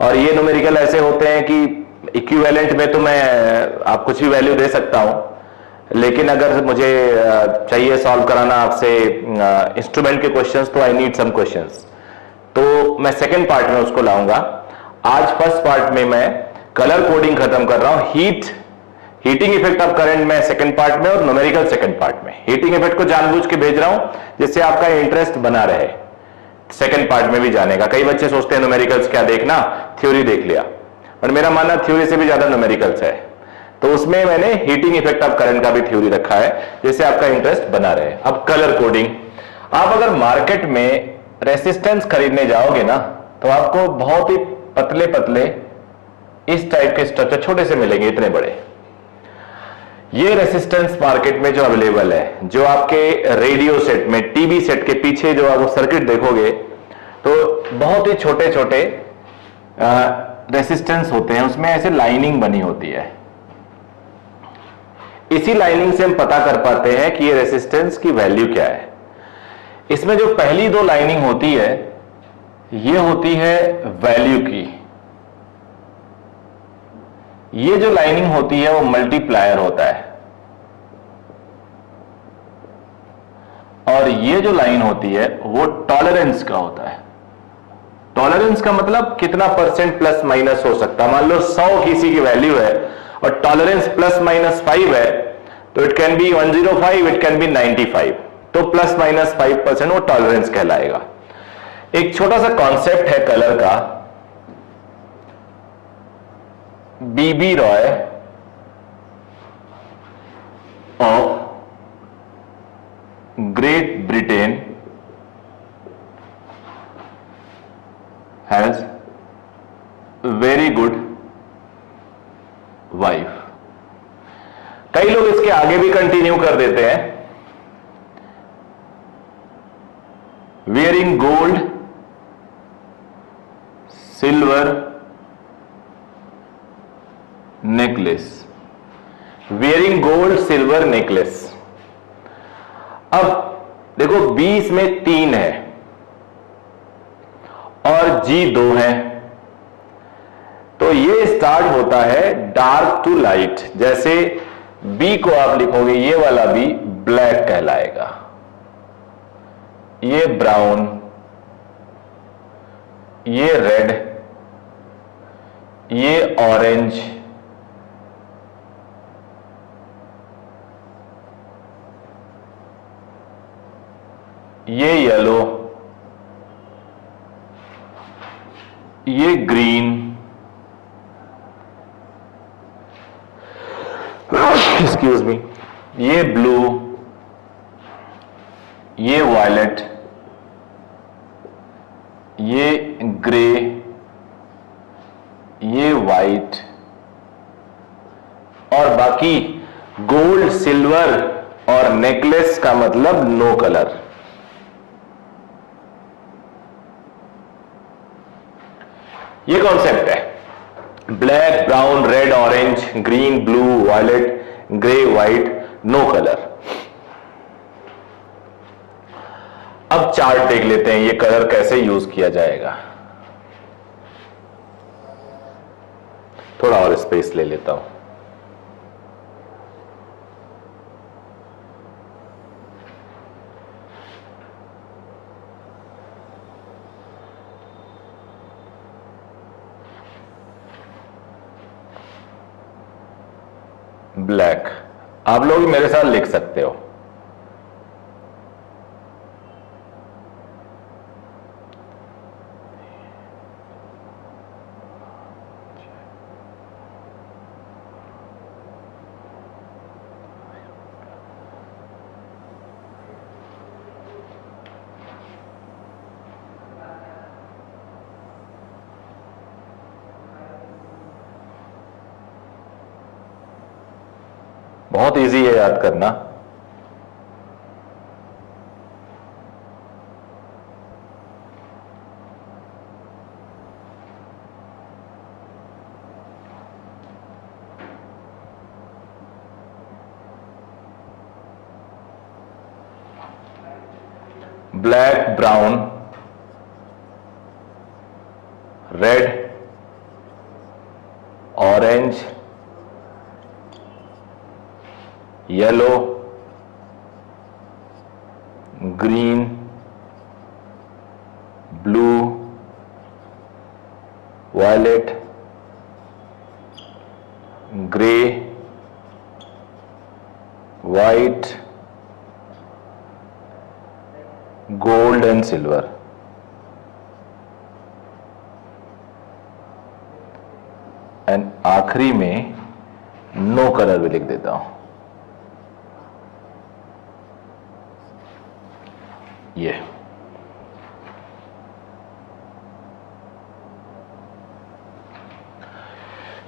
और ये न्यूमेरिकल ऐसे होते हैं कि इक्विवेलेंट में तो मैं आप कुछ भी वैल्यू दे सकता हूं, लेकिन अगर मुझे चाहिए सॉल्व कराना आपसे इंस्ट्रूमेंट के क्वेश्चंस, तो आई नीड सम क्वेश्चंस। तो मैं सेकंड पार्ट में उसको लाऊंगा। आज फर्स्ट पार्ट में मैं कलर कोडिंग खत्म कर रहा हूं। हीटिंग इफेक्ट ऑफ करंट में सेकंड पार्ट में और न्यूमेरिकल सेकंड पार्ट में। हीटिंग इफेक्ट को जानबूझ के भेज रहा हूं जिससे आपका इंटरेस्ट बना रहे सेकंड पार्ट में भी जाने का। कई बच्चे सोचते हैं न्यूमेरिकल्स क्या देखना, थ्योरी देख लिया, पर मेरा मानना थ्योरी से भी ज्यादा न्यूमेरिकल्स है। तो उसमें मैंने हीटिंग इफेक्ट ऑफ करंट का भी थ्योरी रखा है जिससे आपका इंटरेस्ट बना रहे। अब कलर कोडिंग, आप अगर मार्केट में रेसिस्टेंस खरीदने जाओगे ना, तो आपको बहुत ही पतले पतले इस टाइप के स्ट्रक्चर छोटे से मिलेंगे, इतने बड़े। ये रेसिस्टेंस मार्केट में जो अवेलेबल है, जो आपके रेडियो सेट में, टीवी सेट के पीछे जो आप सर्किट देखोगे, तो बहुत ही छोटे छोटे रेसिस्टेंस होते हैं, उसमें ऐसे लाइनिंग बनी होती है। इसी लाइनिंग से हम पता कर पाते हैं कि ये रेसिस्टेंस की वैल्यू क्या है। इसमें जो पहली 2 लाइनिंग होती है, ये होती है वैल्यू की, ये जो लाइनिंग होती है वो मल्टीप्लायर होता है, और ये जो लाइन होती है वो टॉलरेंस का होता है। टॉलरेंस का मतलब कितना परसेंट प्लस माइनस हो सकता है। मान लो 100 किसी की वैल्यू है और टॉलरेंस प्लस माइनस 5 है, तो it can be 105, it can be 95, तो प्लस माइनस 5% वो टॉलरेंस कहलाएगा। एक छोटा सा कॉन्सेप्ट है कलर का, BB ROY of Great Britain has very good wife. कई लोग इसके आगे भी कंटिन्यू कर देते हैं, wearing gold, silver necklace, wearing gold silver necklace। अब देखो 20 में 3 है और G 2 है, तो ये स्टार्ट होता है डार्क टू लाइट। जैसे B को आप लिखोगे, ये वाला B ब्लैक कहलाएगा, ये ब्राउन, ये रेड, ये ऑरेंज, ये येलो, ये ग्रीन, एक्सक्यूज मी, ये ब्लू, ये वायलेट, ये ग्रे, ये वाइट, और बाकी गोल्ड, सिल्वर और नेकलेस का मतलब नो कलर। ये कॉन्सेप्ट है, black, brown, red, orange, green, blue, violet, grey, white, no colour. अब चार्ट देख लेते हैं ये कलर कैसे यूज किया जाएगा। थोड़ा और स्पेस ले लेता हूं। ब्लैक, आप लोग मेरे साथ लिख सकते हो। बहुत इजी है याद करना। Black, brown, red, orange, yellow, green, blue, violet, grey, white, gold and silver. And आखिरी में नो कलर भी लिख देता हूं।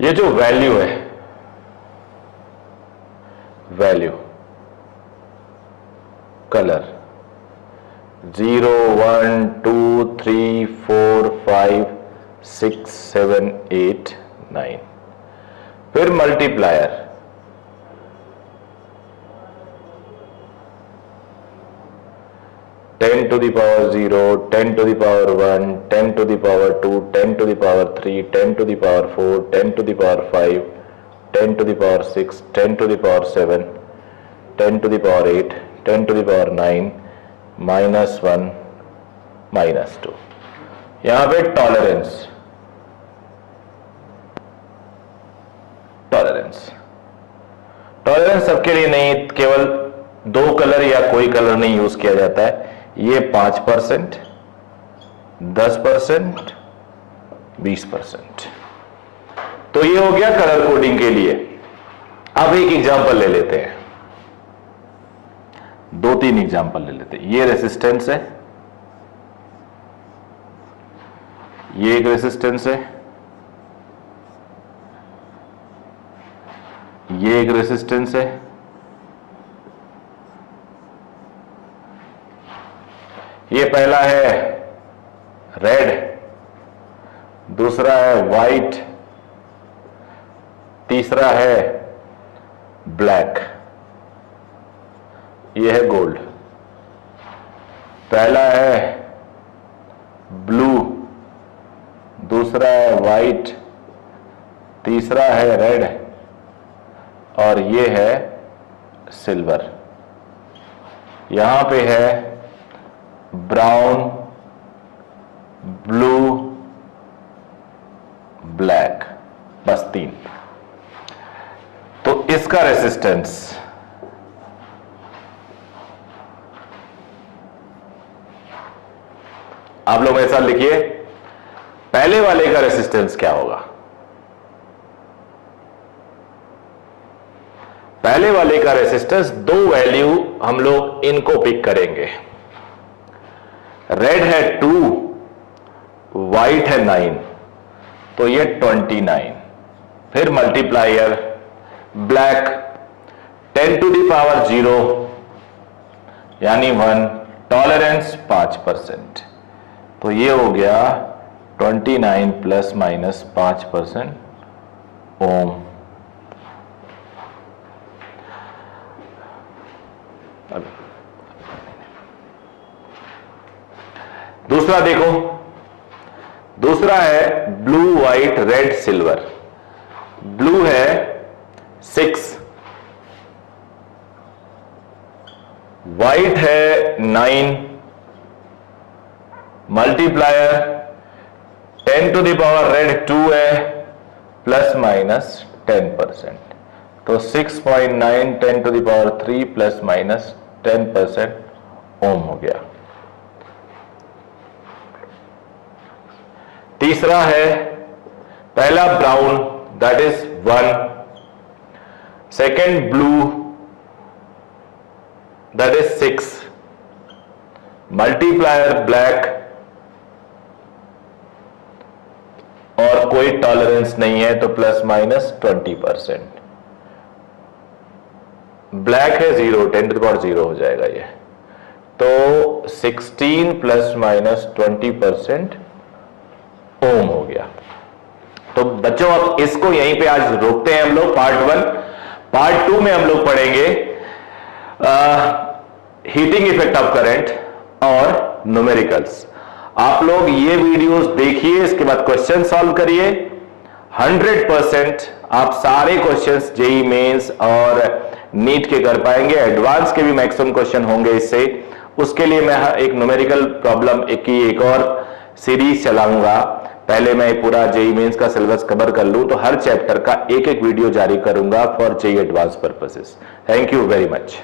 ये जो वैल्यू है, वैल्यू कलर 0 1 2 3 4 5 6 7 8 9, फिर multiplier 10 to the power 0, 10 to the power 1, 10 to the power 2, 10 to the power 3, 10 to the power 4, 10 to the power 5, 10 to the power 6, 10 to the power 7, 10 to the power 8, 10 to the power 9, -1, -2। यहां पे tolerance सबके लिए नहीं, केवल 2 colour या कोई colour नहीं use किया जाता है। ये 5%, 10%, 20%। तो ये हो गया कलर कोडिंग के लिए। अब एक एग्जांपल ले लेते हैं, 2-3 एग्जांपल ले लेते हैं। ये रेसिस्टेंस है, ये एक रेसिस्टेंस है, ये एक रेसिस्टेंस है, ये पहला है रेड, दूसरा है वाइट, तीसरा है ब्लैक, ये है गोल्ड। पहला है ब्लू, दूसरा है वाइट, तीसरा है रेड और ये है सिल्वर। यहां पे है ब्राउन, ब्लू, ब्लैक, बस 3। तो इसका रेसिस्टेंस आप लोग मेरे साथ लिखिए, पहले वाले का रेसिस्टेंस क्या होगा? पहले वाले का रेसिस्टेंस 2 वैल्यू हम लोग इनको पिक करेंगे। रेड है 2, वाइट है 9, तो ये 29। फिर multiplier black 10 to the power 0 यानी 1, टॉलरेंस 5%। तो ये हो गया 29 प्लस माइनस 5% ओम। दूसरा देखो, दूसरा है blue, white, red, silver. Blue है 6, व्हाइट है 9, multiplier 10 to the power red 2 है प्लस माइनस 10%। तो 6.9 10 to the power 3 plus minus 10% ohm हो गया। तीसरा है पहला brown that is 1, second blue that is 6, multiplier black और कोई टॉलरेंस नहीं है तो प्लस माइनस 20%। ब्लैक है 0, 10 टू द पावर 0 हो जाएगा ये। तो 16 प्लस माइनस 20% ओम हो गया। तो बच्चों अब इसको यहीं पे आज रोकते हैं हम लोग। पार्ट 1। पार्ट 2 में हम लोग पढ़ेंगे हीटिंग इफेक्ट ऑफ करंट और न्यूमेरिकल्स। आप लोग ये वीडियोस देखिए, इसके बाद क्वेश्चन सॉल्व करिए। 100% आप सारे क्वेश्चंस जेईई मेंस और नीट के कर पाएंगे। एडवांस के भी मैक्सिमम क्वेश्चन होंगे इससे। उसके लिए मैं एक न्यूमेरिकल प्रॉब्लम की एक और सीरीज चलाऊंगा। पहले मैं पूरा जेईई मेंस का सिलेबस कवर कर लूं, तो हर चैप्टर का एक एक वीडियो जारी करूंगा for JEE advance purposes. Thank you very much.